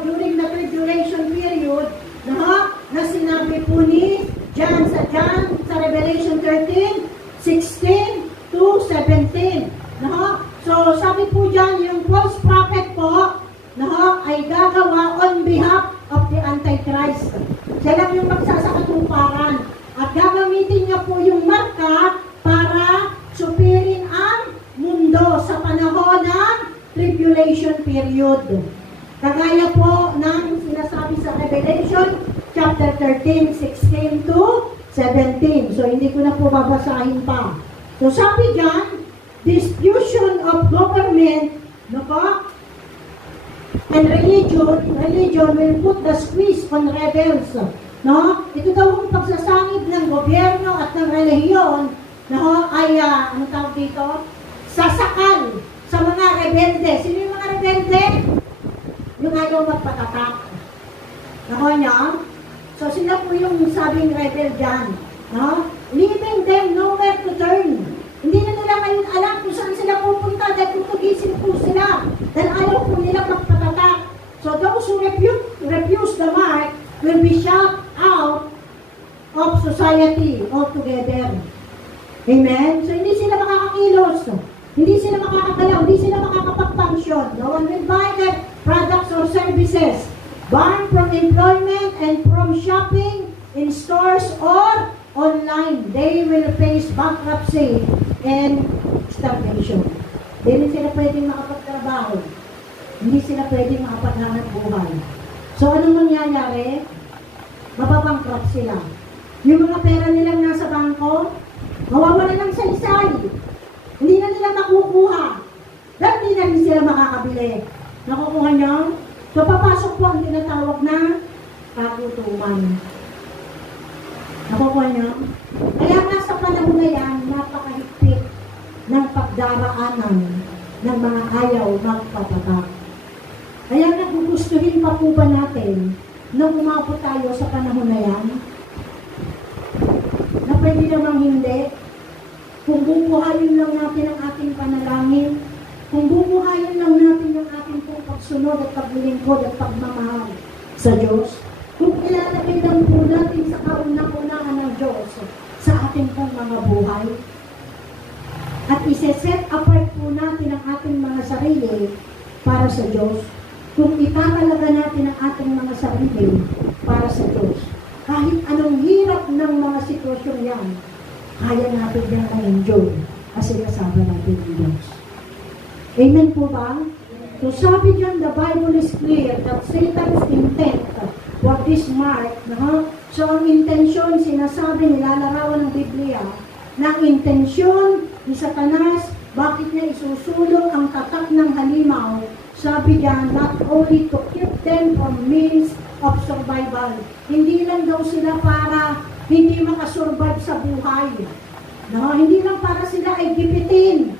during the tribulation period na sinabi po ni John sa Revelation 13:16 to 17. So sabi po dyan, yung false prophet po ay gagawa on behalf of the Antichrist. Siya lang yung magsasakatuparan. At gagamitin niya po yung marka para supirin ang mundo sa panahon ng tribulation period. Kagaya po ng sinasabi sa Revelation chapter 13:16 to 17. So hindi ko na po babasahin pa. So sabi dyan, distribution of government and religion will put the squeeze on rebels. Ito daw ang pagsasangib ng gobyerno at ng relihiyon ay ano tawag dito? Sasakal sa mga rebelde. Sino yung mga rebelde? Yung ayaw magpatatak. So sila po yung sabing rebel dyan. Leaving them nowhere to turn. Hindi na nila ngayon alam kung saan sila pupunta dahil tutugisin po sila. Dahil ayaw po nila magpatatak. So those who refuse the mark will be shut out of society altogether. Amen? So hindi sila makakakilos. Hindi sila makakagalaw. Hindi sila makakapag-function. No one will buy their products or services. Banned from employment and from shopping in stores or online. They will face bankruptcy and starvation. Hindi sila pwedeng makapagtrabaho. Hindi sila pwedeng makapaghanap buhay. So, anong mangyayari? Mababankrupt sila. Yung mga pera nilang nasa bangko, mawawala ng saysay. Hindi na nila makukuha. Dahil hindi na rin sila makakabili. Nakukuha niyo? So, papasok po ang tinatawag na kagutuman. Nakukuha niyo? Kaya nga sa panahon na yan, napakahigpit ng pagdaraanan ng mga ayaw magpatatak. Kaya nagugustuhin pa po ba natin nung umabot tayo sa panahon na yan? Na pwede namang hindi. Kung bubuhayin lang natin ang ating panalangin, kung bubuhayin lang natin ang ating pagsunod at paglilingkod at pagmamahal sa Diyos, kung ilalagay lang po natin sa kauna-unaan ng Diyos sa ating pong mga buhay, at iseset apart po natin ang ating mga sarili para sa Diyos, kung itatalaga natin ang ating mga sarili para sa Diyos, kahit anong hirap ng mga sitwasyon yan, kaya natin yan na-enjoy kasi kasama natin ang Diyos. Amen po ba? So sabi dyan, the Bible is clear that Satan's intent for this mark, so ang intensyon, sinasabi, nilalarawan ng Biblia, na intensyon ni Satanas, bakit niya isusulong ang tatak ng halimaw, sabi diyan, not only to keep them from means of survival. Hindi lang daw sila para hindi makasurvive sa buhay. Hindi lang para sila ay gipitin.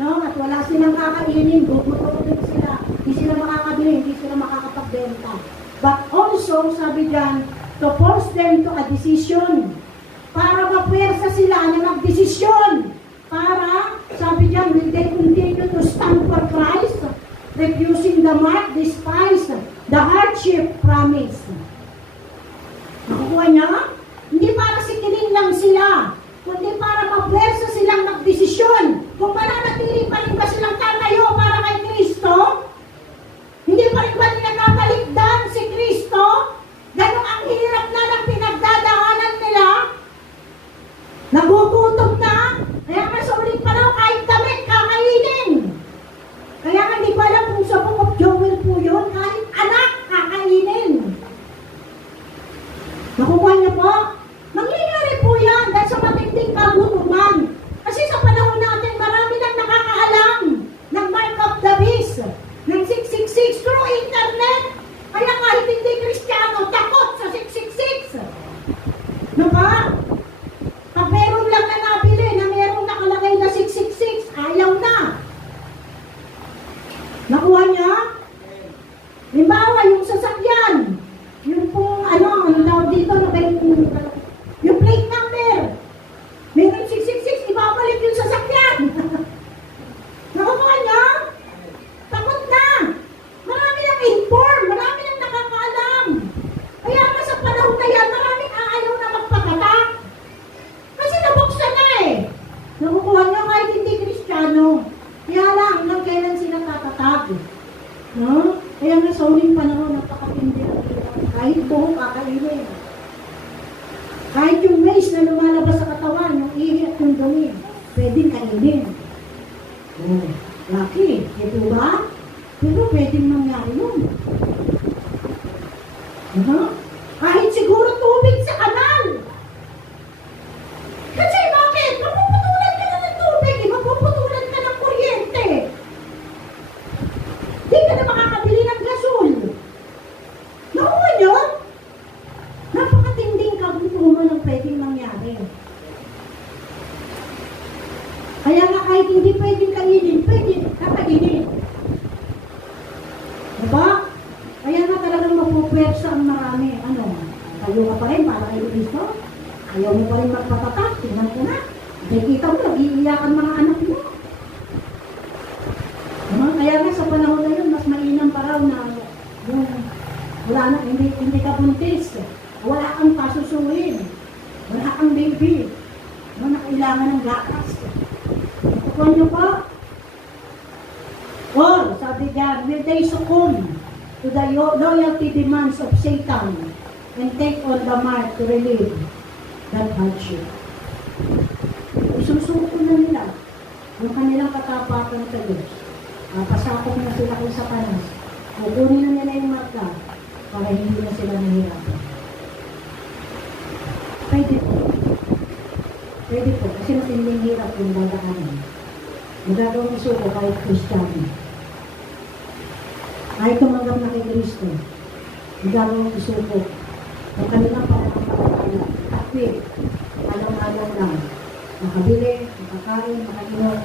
At wala silang kakainin, gugututin sila. Hindi sila makakabili, hindi sila makakapagbenta. But also, sabi diyan, to force them to a decision. Para mapwersa sila na magdesisyon. Para, sabi diyan, will they continue to stand for Christ? Refusing the mark, despise the hardship promised. Nakukuha niya? Hindi para sikilin lang sila, kundi para mapwersa silang magdesisyon. Kung mananatili pa rin ba silang tatayo para kay Kristo? Hindi pa rin ba nila nakaligdan si Kristo? Ganong ang hirap na ng pinagdadaanan nila? Nagugutom na? Kaya nga sa ulit pa raw, kahit damit, kakainin. Kaya nga di ba alam kung sa Book of Joel po yun, kahit anak, kakainin. Nakukuha niyo po? Mangyayari po yan dahil sa matinding kagutuman. Kasi sa panahon natin, marami nang huling panahon, napakatindi ang hirap. Kahit buhok kakainin. Kahit yung maze na lumalabas sa katawan, yung ihi at yung dumi, pwedeng kainin. Oh, lucky. Ito ba? Pero pwedeng mangyari yun. Kahit siguro tubig sa kanal. Kasi bakit? Mapuputulan ka na ng tubig, mapuputulan ka ng kuryente. Di ka na makakabili ng gasol. Nakuha nyo? Napakatinding kagutuman ang pwedeng mangyari. Kaya nga kahit hindi pwedeng kainin, pwedeng kakainin. Diba? Kaya nga talagang mapupwersa ang marami. Ano? Tayo ka pa rin para kayo Kristo? Ayaw mo pa rin magpatatak? Tingnan ko na. Nakikita mo, nag-iiyakan mga anak mo. Kaya nga sa panahon na yun, mas mainam pa raw na yung wala na, hindi ka buntis. Wala kang pasusuin. Wala kang baby. Na kailangan ng gatas. Nakukuha niyo po? Or, sabi diyan, will they succumb to the loyalty demands of Satan and take on the mark to relieve that hardship? Isusuko na nila yung kanilang katapatan sa Diyos. Pasakop na sila kung sa panas. Kukunin na nila yung marka para hindi na sila nahirapan. Pwede po. Pwede po. Kasi matinding hirap yung dadaanan. Magagawang isuko kahit Kristiyano. Kahit tumanggap na kay Kristo, magagawang isuko. Ang kanilang pananampalataya. Happy. Alam-alam lang. Makabili, makakain, makainom,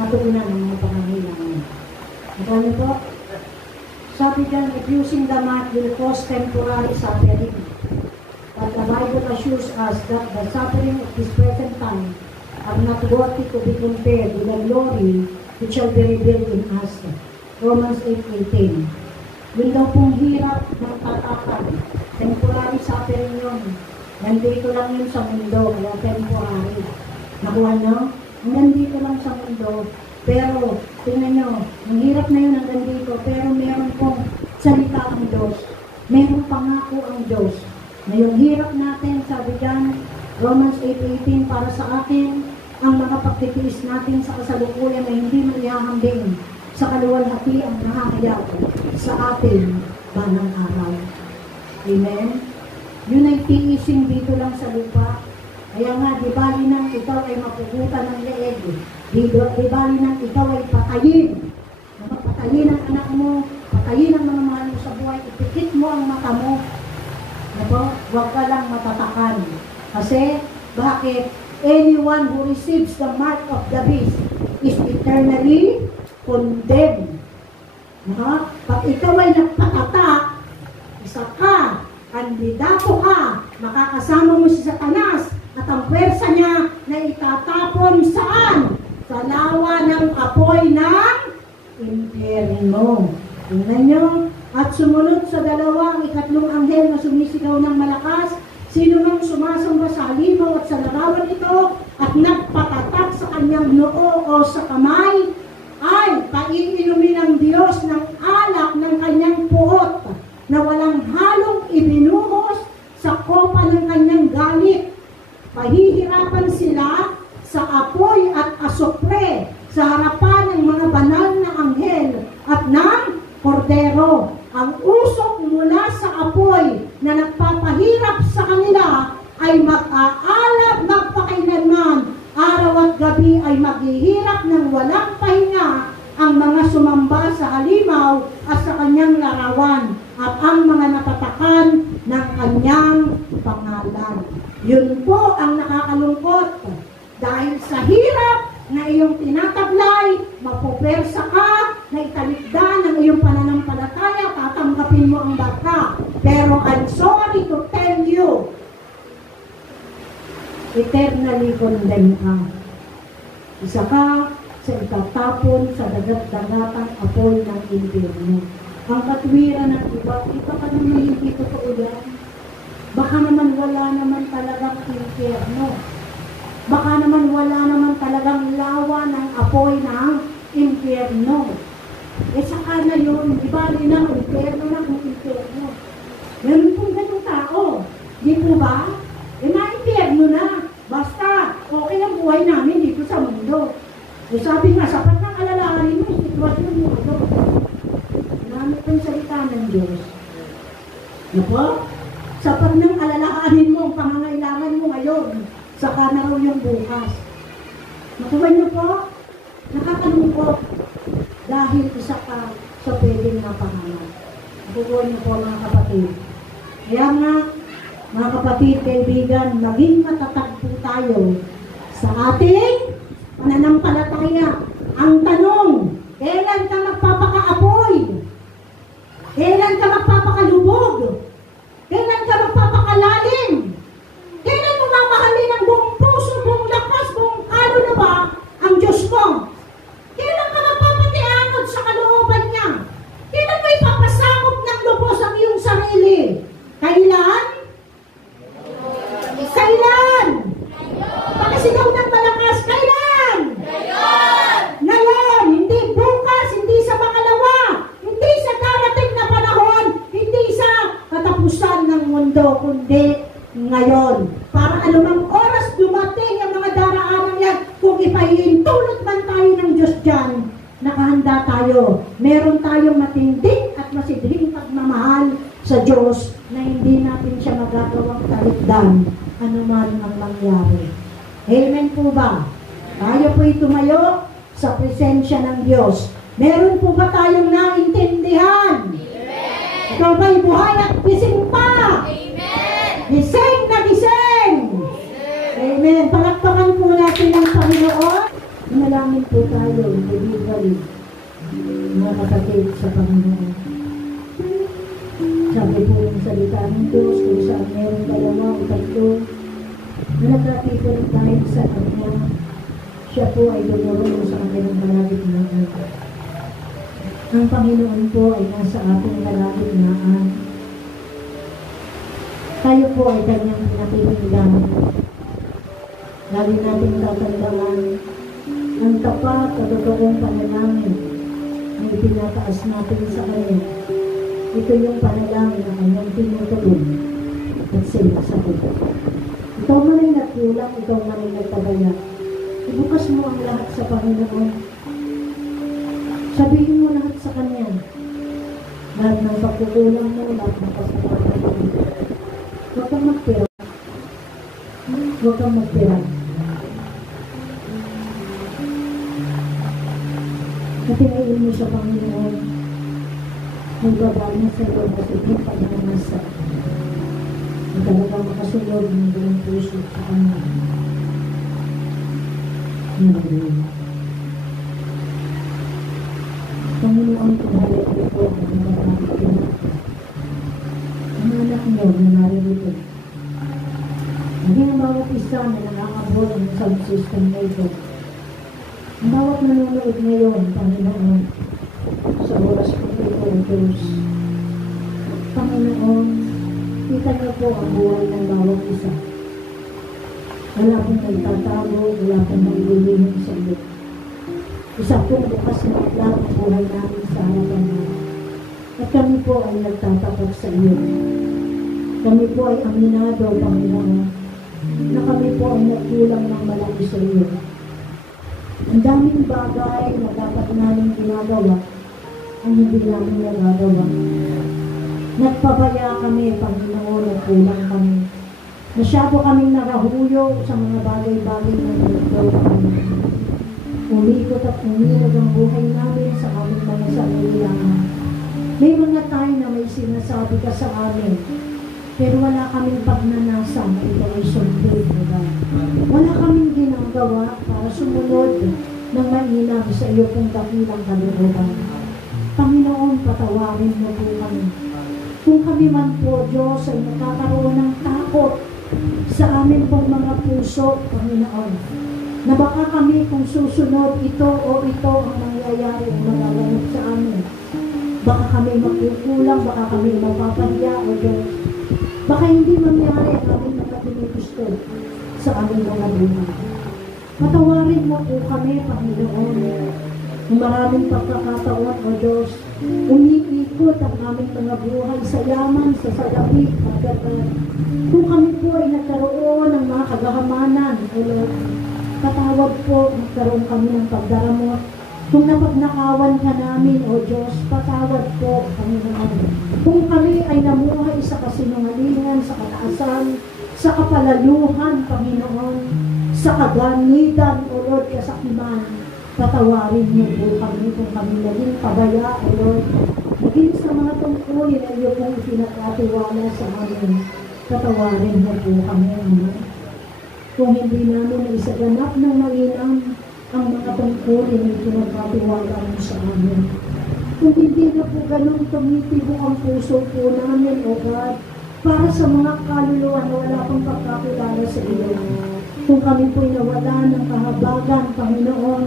matugunan ang mga pangangailangan. Ito niyo po? Sabi dyan, abusing the mark will cause temporary suffering. But the Bible assures us that the suffering of this present time are not worthy to be compared with the glory which shall be revealed in us. Romans 8:18. Yun daw pong hirap ng tatakan. Temporary suffering yun. Nandito lang yun sa mundo, kaya temporary. Nakuha nyo? Nandito lang sa mundo. Pero, tingnan nyo, ang hirap na yun hanggang dito, pero meron pong salita ang Diyos. Meron pangako ang Diyos. Na yung hirap natin, sabi dyan, Romans 8:18, para sa akin, ang mga pagtitiis natin sa kasalukuyan na hindi maihahambing sa kaluwalhati ang nakakayag sa atin banang araw. Amen? Yun ay tiising dito lang sa lupa. Kaya nga, di bali nang ikaw ay mapugutan ng leeg. Di bali nang ikaw ay patayin. Patayin ang anak mo, patayin ang mga mahal mo sa buhay, ipikit mo ang mata mo. Huwag ka lang matatakan. Kasi, bakit? Anyone who receives the mark of the beast is eternally condemned. Pag ikaw ay nagpatatak, isa ka, kandidato ka, makakasama mo si Satanas, at ang pwersa niya na itatapon saan? Sa lawa ng apoy ng impyerno. Tingnan nyo. At sumunod sa dalawa ang ikatlong anghel na sumisigaw ng malakas, sino mang sumasamba sa halimaw at sa larawan ito at nagpatatak sa kanyang noo o sa kamay, ay paiinumin ng Diyos ng alak ng kanyang puot na walang halong ibinuhos sa kopa ng kanyang galit. Pahihirapan sila sa apoy at asupre sa harapan ng mga banal na anghel at ng kordero. Ang usok mula sa apoy na nagpapahirap sa kanila ay mag-aalab magpakailanman. Araw at gabi ay maghihirap ng walang pahinga ang mga sumamba sa halimaw at sa kanyang larawan at ang mga natatakan ng kanyang pangalan. Yun po ang nakakalungkot. Dahil sa hirap na iyong tinataglay, mapupersa ka, na italikdan ang iyong pananampalataya, tatanggapin mo ang bata. Pero I'm sorry to tell you, eternally condemned ka. Isa ka sa itatapon sa dagat-dagatang apoy ng impyerno. Ang katwiran ng iba pa naman hindi totoo yan. Baka naman wala naman talagang impyerno. Baka naman wala naman talagang lawa ng apoy ng impyerno. Saka na yun, ibali na, impyerno na kung impyerno. Meron pong ganung tao. Di po ba? Ma-impyerno na. Basta, okay ang buhay namin dito sa mundo. Sabi nga, sapat ng alalahanin mo, sitwasyon mo ito. Namit ang salita ng Diyos. Diba? Sapat ng alalahanin mo, ang pangangailangan mo ngayon, saka na raw yung bukas. Nakuha niyo po? Nakakalungkot dahil isa ka sa pwedeng napangalan. Nakuha niyo po mga kapatid. Kaya nga, mga kapatid, kaibigan, maging matatag po tayo sa ating pananampalataya. Ang tanong, kailan ka magpapakaapoy? Kailan ka magpapakalubog? Kailan ka magpapakalalim? Kailan mo mamahalin ng buong puso, buong lakas, buong kaluluwa ang Diyos mo? Kailan ka magpapatianod sa kalooban niya? Kailan mo ipapasakop ng lubos ang iyong sarili? Kailan? Kailan? Pakasigaw ng malakas, kailan? Ngayon, hindi bukas, hindi sa makalawa, hindi sa darating na panahon, hindi sa katapusan ng mundo, kundi ngayon. Para anumang oras dumating ang mga daraanan yan, kung ipahihintulot man tayo ng Diyos dyan, nakahanda tayo. Meron tayong matinding at masidring pagmamahal sa Diyos na hindi natin siya magagawang talikdan anuman ang mangyari. Amen po ba? Tayo po'y tumayo sa presensya ng Diyos. Meron po ba tayong naintindihan? Amen. Ikaw ba'y buhay at gising pa? Amen. Gising na gising! Amen. Palakpakan po natin ang Panginoon. Manalangin po tayo, individually, mga kapatid sa Panginoon. Sabi po ng salita ng Diyos, kung saan meron dalawa o tatlo, na nagkatipon tayo sa Kanya, siya po ay dumulong sa kanilang kalagitnaan. Ang Panginoon po ay nasa ating kalagitnaan. Tayo po ay Kanyang pinakikinggan. Lagi natin tatandaan ang tapat o totoong panalangin na ipinataas natin sa Kanya. Ito yung panalangin na Kanyang tinutugon at sinasagot. Ikaw man ay nagkulang, ikaw man ay nagtabaya. Ibukas mo ang lahat sa Panginoon. Sabihin mo lahat sa Kanya. Lahat ng pagkukulang mo, lahat ng kasalanan mo. Huwag kang magpira. Huwag kang magpira. Natinayin mo sa Panginoon. Magbabal na sa iyo at itong pag-anasa. Ang talagang makasunod ng buong puso sa Kanya. Panginoon, tunhalay ko po ang mga natin. Ang anak niyo na naririto. Maging ang bawat isa na nakakabol ng sound system na ito. Ang bawat nanonood ngayon, Panginoon, sa oras po ito, Diyos. Panginoon, kita niyo po ang buhay ng bawat isa. Wala pong nagtatago, wala pong maglilihim sa iyo. Isa pong bukas na aklat ang buhay namin sa harapan mo. At kami po ay nagtatapat sa iyo. Kami po ay aminado, Panginoon, na kami po ay nagkulang ng malaki sa iyo. Ang daming bagay na dapat namin ginagawa, ang hindi namin nagagawa. Nagpabaya kami, Panginoon, at kulang kami. Masyado kaming nakahuyo sa mga bagay-bagay na nagagawa kami. Umikot at umilag ang buhay namin sa aming mga sarili lamang. May mga tayo na may sinasabi ka sa amin, pero wala kaming pagnanasa na ito ay sundin, diba? Wala kaming ginagawa para sumunod ng mainam sa iyo kung dakilang kalooban. Panginoon, patawarin mo po kami. Kung kami man po, Diyos, ay nakakaroon ng takot sa amin pong mga puso, Panginoon, na baka kami kung susunod ito o ito ang nangyayari o magaganap sa amin. Baka kami magkukulang, baka kami mapapahiya o Diyos. Baka hindi mangyari ang aming mga ginugusto sa aming mga buhay. Patawarin mo po kami, Panginoon. Maraming pagkakataon, O Diyos, umiikot ang aming mga buhay sa yaman, sa salapi, Father God. Kung kami po ay nagkaroon ng mga kagahamanan, O Lord, patawad po, magkaroon kami ng pagdaramot. Kung napagnakawan ka namin, O Diyos, patawad po, Panginoon. Kung kami ay namuhay sa kasinungalingan, sa kataasan, sa kapalaluhan, Panginoon, sa kaganitan, O Lord, kasakiman, patawarin niyo po kami kung kami naging pabaya, O Lord. Naging sa mga tungkulin na iyo pong ipinakatiwala sa amin, patawarin niyo po kami, Ama. Kung hindi namin isaganap ng mainam ang mga tungkulin na ipinakatiwala mo sa amin. Kung hindi na po ganun tumitibok ang puso po namin, O God, para sa mga kaluluwa na wala pang pagkakilala sa iyo. Kung kami po'y nawala ng kahabagan, Panginoon,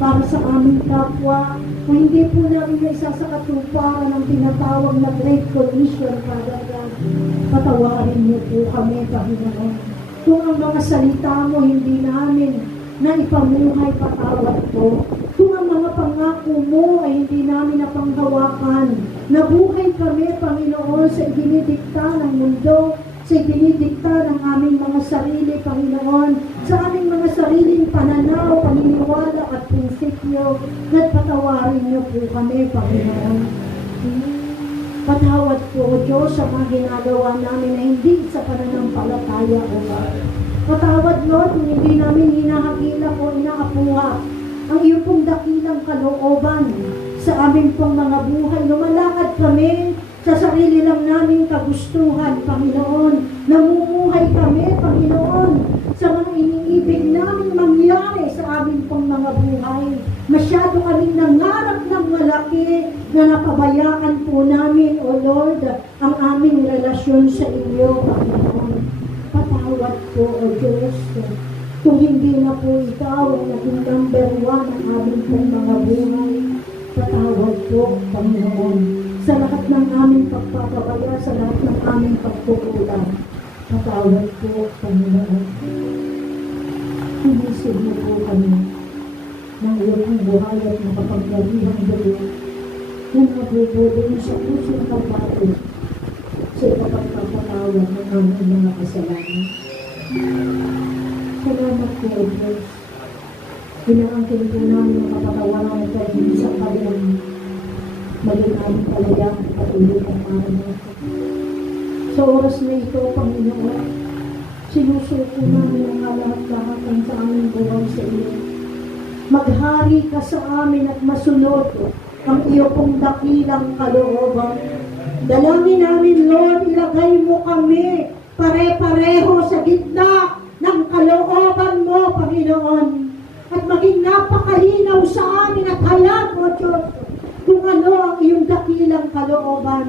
para sa aming kapwa, kung hindi po namin na isa sa katuparan ng tinatawag na Great Commission, Father God, patawarin niyo po kami, Panginoon. Kung ang mga salita mo hindi namin na ipamuhay, patawad po. Kung ang mga pangako mo ay hindi namin napanghawakan, nabuhay kami, Panginoon, sa ibinidikta ng mundo, sa ibinidikta ng aming mga sarili, Panginoon, sa aming mga sariling pananaw, paniniwala at prinsipyo, nagpatawarin niyo po kami, Panginoon. Patawad po, Diyos, sa mga ginagawa namin na hindi sa pananampalataya, O God. Patawad, Lord, kung hindi namin hinahagilap o inaapuha ang iyong pong dakilang kalooban sa aming pong mga buhay. Lumalakad kami sa sarili lang naming kagustuhan, Panginoon. Namumuhay kami, Panginoon, sa mga iniibig naming mangyari sa aming pong mga buhay. Masyado kaming nangarap ng malaki na napabayaan po namin, O Lord, ang aming relasyon sa iyo, Panginoon. Patawad po, O Diyos, kung hindi na po ikaw ang naging number one ang aming pong mga buhay. Patawad po, Panginoon, sa lahat ng aming pagpapabaya, sa lahat ng aming pagkukulang. Patawad po, Panginoon. Inisip mo po kami ng iyong buhay at makapagyarihang Diyos na nabubulong sa pusong kapatid sa ipagpapatawad ng aming mga kasalanan. Salamat po, O Diyos. Pinaangkin po namin ang kapatawaran at kahit sa kanilang maging aming palayang at patuloy ang aming ito. Sa oras na ito, Panginoon, sinusuko namin ang lahat-lahat ang sa aming buhay sa iyo. Maghari ka sa amin at masunod ang iyo pong dakilang kalooban. Dalangin namin, Lord, ilagay mo kami pare-pareho sa gitna ng kalooban mo, Panginoon. At maging napakalinaw sa amin at alam mo, Diyos, kung ano ang iyong dakilang kalooban.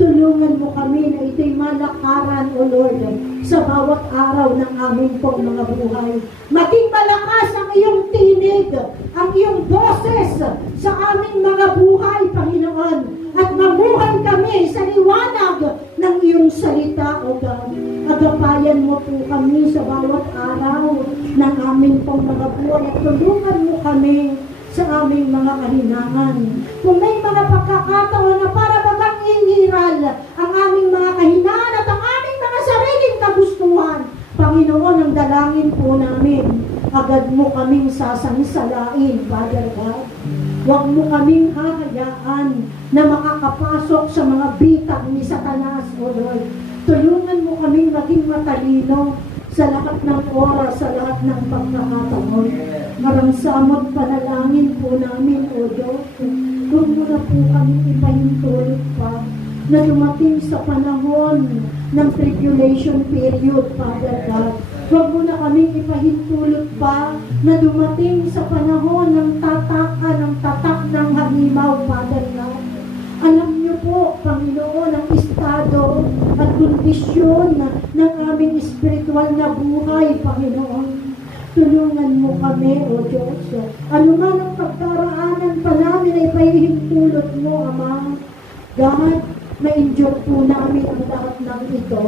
Tulungan mo kami na ito'y malakaran, O Lord, sa bawat araw ng aming pong mga buhay. Maging malakas ang iyong tinig, ang iyong boses sa aming mga buhay, Panginoon. At mamuhay kami sa liwanag ng iyong salita, O God. Agapayan mo po kami sa bawat araw ng aming pong mga buhay at tulungan mo kami sa aming mga kahinangan. Kung may mga pagkakataon na para bagang ingiral ang aming mga kahinangan at ang aming mga sariling kagustuhan, Panginoon, ang dalangin po namin, agad mo kaming sasangsalain, Father God. Huwag mo kaming hahayaan na makakapasok sa mga bitag ni Satanas, O Lord. Tulungan mo kaming maging matalino sa lahat ng oras, sa lahat ng pagkakataon. Maramsamot panalangin po namin, O Diyos. Huwag mo na po kami ipahintulot pa na dumating sa panahon ng tribulation period, Father God. Huwag mo na kami ipahintulot pa na dumating sa panahon ng tatak ng halimaw, Father God. Alam niyo po, Panginoon, ang estado at kondisyon ng aming espiritual na buhay, Panginoon. Tulungan mo kami, O Diyos. Ano man ang pagdaraanan pa namin ay pahihintulot mo, Ama. God, ma-endure po namin ang lahat ng ito.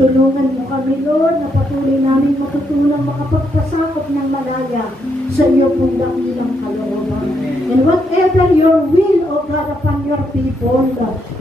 Tulungan mo kami, Lord, na patuloy namin matutunang makapagpasakop ng malaya sa iyo pong dakilang kalooban. And whatever your will, O God, upon your people,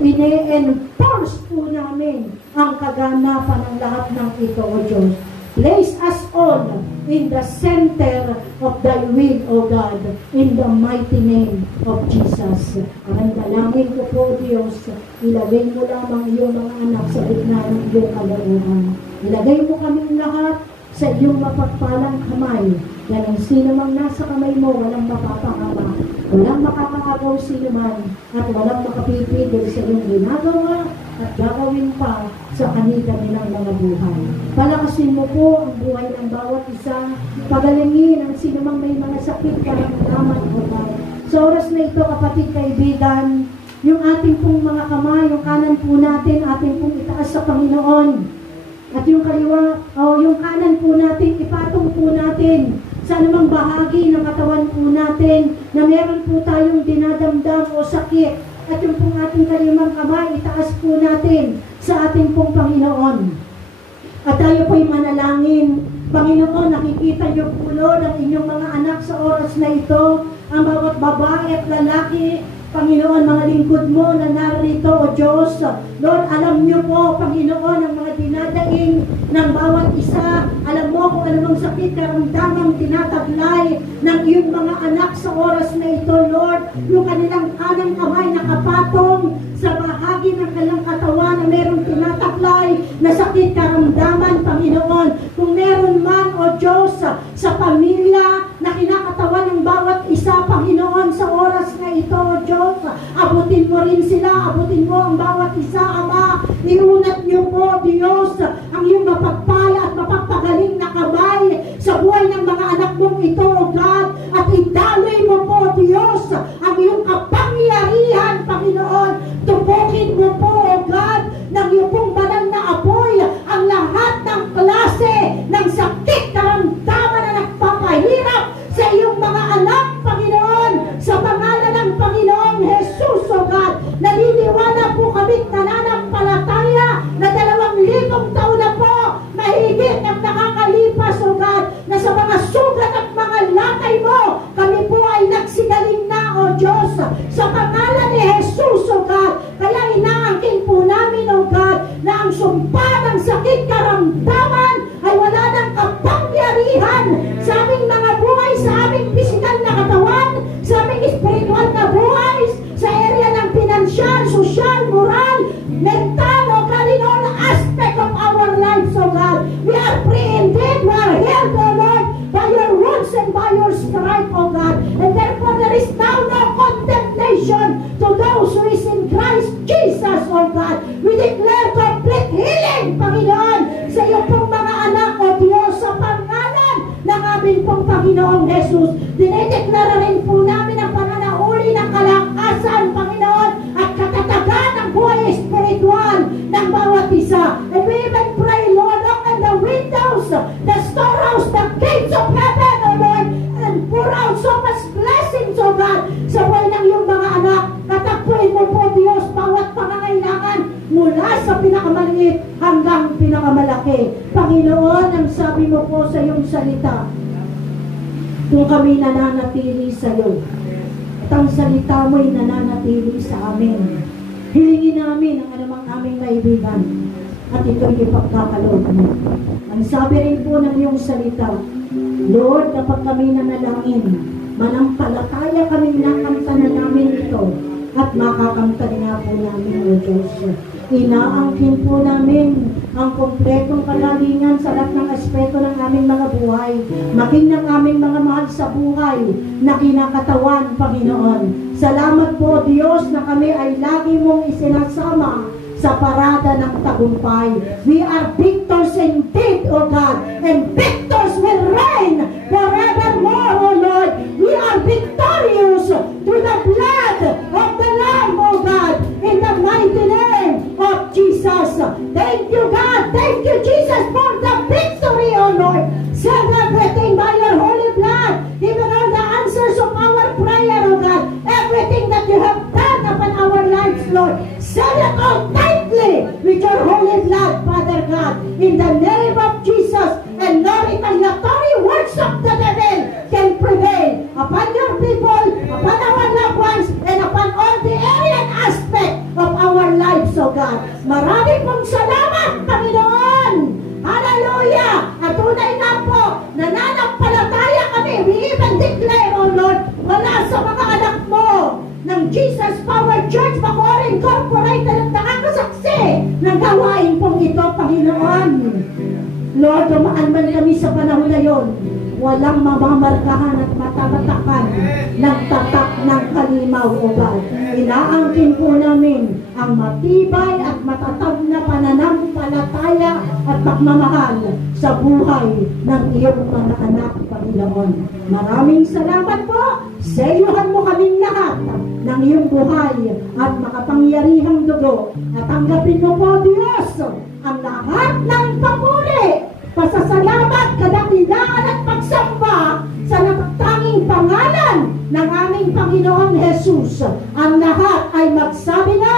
ine-enforce po namin ang kaganapan ng lahat ng ito, O Diyos. Place us all in the center of thy will, O God, in the mighty name of Jesus. Ang dalangin ko po, Diyos, ilagay mo lamang iyong mga anak sa gitna ng iyong kalooban. Ilagay mo kaming lahat sa iyong mapagpalang kamay. Yan ang sino mang nasa kamay mo, walang mapapakama, walang makakagaw sino man, at walang makapipigil sa iyong ginagawa at gagawin pa sa kanilang mga buhay. Palakasin mo po ang buhay ng bawat isa, pagalingin ang sino mang may mga sakit, karamdaman, O God. Sa oras na ito, kapatid, kaibigan, yung ating pong mga kamay, yung kanan po natin, ating pong itaas sa Panginoon. At yung kaliwa, yung kanan po natin, ipatong po natin sa anumang bahagi ng katawan po natin na meron po tayong dinadamdam o sakit. At yung pong ating kalimang kamay, itaas po natin sa ating pong Panginoon. At tayo po'y manalangin. Panginoon, nakikita niyo po, Lord, ang inyong mga anak sa oras na ito, ang bawat babae at lalaki, Panginoon, mga lingkod mo na narito, O Diyos. Lord, alam niyo po, Panginoon, ang mga dinadaing ng bawat isa. Alam mo kung anumang sakit, karamdamang tinataglay ng iyong mga anak sa oras na ito, Lord. Yung kanilang kanang kamay nakapatong sa bahagi ng kanilang katawan na merong tinataglay na sakit, karamdaman, Panginoon. Kung meron man, O Diyos, sa pamilya na kinakatawan ng bawat isa, Panginoon, sa oras na ito, O Diyos, abutin mo rin sila, abutin mo ang bawat isa, Ama. Iunat niyo po, Diyos, ang iyong mapagpala at mapagpagaling na kamay sa buhay ng mga anak mong ito, O God, at idaloy mo po, Diyos, ang iyong kapangyarihan, Panginoon. Tupukin mo po, O God, ng iyong pong banal na apoy ang lahat ng klase ng sakit, karamdaman na nagpapahirap sa iyong mga anak, Panginoon, sa pangalan ng Panginoong Jesus, O God. Naniniwala po kami nananampalataya na 2,000 taon na po mahigit ang nakakalipas, O God, na sa mga sugat at mga latay mo, kami po ay nagsigaling na, O Diyos, sa pangalan ni Jesus, O God. Kaya inaangkin po namin, O God, na ang sumpa ng sakit, karamdaman ay wala ng kapangyarihan sa aming mga buhay, sa aming pisikal na katawan, sa aming spiritual na buhay, sa area ng pinansyal, sosyal, moral, mental, O God, in all aspect of our lives, O God. We are free indeed, we are healed, O Lord, by your wounds and by your stripe, O God. And therefore there is now no condemnation to those who is in Christ Jesus, O God. We declare complete healing, Panginoon, sa iyo pong mga anak, O Diyos, sa pangalan ng aming pong Panginoong Jesus. Dinedeklara rin po namin ang pananauli ng kalakasan, Panginoon, at katatagan ng buhay espiritual ng bawat isa. And we even pray, Lord, open the windows, the storehouse, the gates of heaven, O Lord, and pour out so much blessings, O God, sa buhay ng iyong mga anak. Katakpuin mo po, Diyos, bawat pangangailangan mula sa pinakamaliit hanggang pinakamalaki. Panginoon, ang sabi mo po sa iyong salita, kung kami nananatili sa iyo, at ang salita mo'y nananatili sa amin, hilingin namin ang anumang aming kaibigan, at ito'y ipagkakaloob mo. Ang sabi rin po ng iyong salita, Lord, kapag kami nanalangin, manampalataya kaming nakanta na namin ito, at makakamta nga po namin, O Diyos. Inaangkin po namin ang kompletong kagalingan sa lahat ng aspeto ng aming mga buhay, maging ng aming mga mahal sa buhay na kinakatawan, Panginoon. Salamat po, Diyos, na kami ay lagi mong isinasama sa parada ng tagumpay. We are victors indeed, O God, and victors will reign forevermore, O Lord. We are victorious through the blood of the Lamb, O God, in the mighty name of Jesus. Thank you, God. Thank you, Jesus, for the victory, O Lord. Celebrating by your holy blood, even all the answers of our prayer, O God, everything that you have done upon our lives, Lord. Seal it all tightly with your holy blood, Father God, in the name of Jesus, and no retaliatory works of the devil can prevail upon your people, upon our loved ones, and upon all the area and aspect of our lives, O God. Maraming pong salamat, Panginoon! Hallelujah! At tunay na po, nananampalataya kami. We even declare, O Lord, wala sa mga anak mo ng Jesus Power Church Bacoor Incorporated at nakakasaksi ng gawain pong ito, Panginoon. Lord, dumaan man kami sa panahon na yon, walang mamamarkahan at matatatakan ng tatak ng kalimaw, O God. Inaangkin po namin ang matibay at matatag na pananampalataya at pagmamahal sa buhay ng iyong mga anak, Panginoon. Maraming salamat po. Seyuhan mo kaming lahat ng iyong buhay at makapangyarihang dugo. At tanggapin mo po, Diyos, ang lahat ng papuri, pasasalamat, kadakilaan at pagsamba sa natatanging pangalan ng aming Panginoong Jesus. Ang lahat ay magsabi na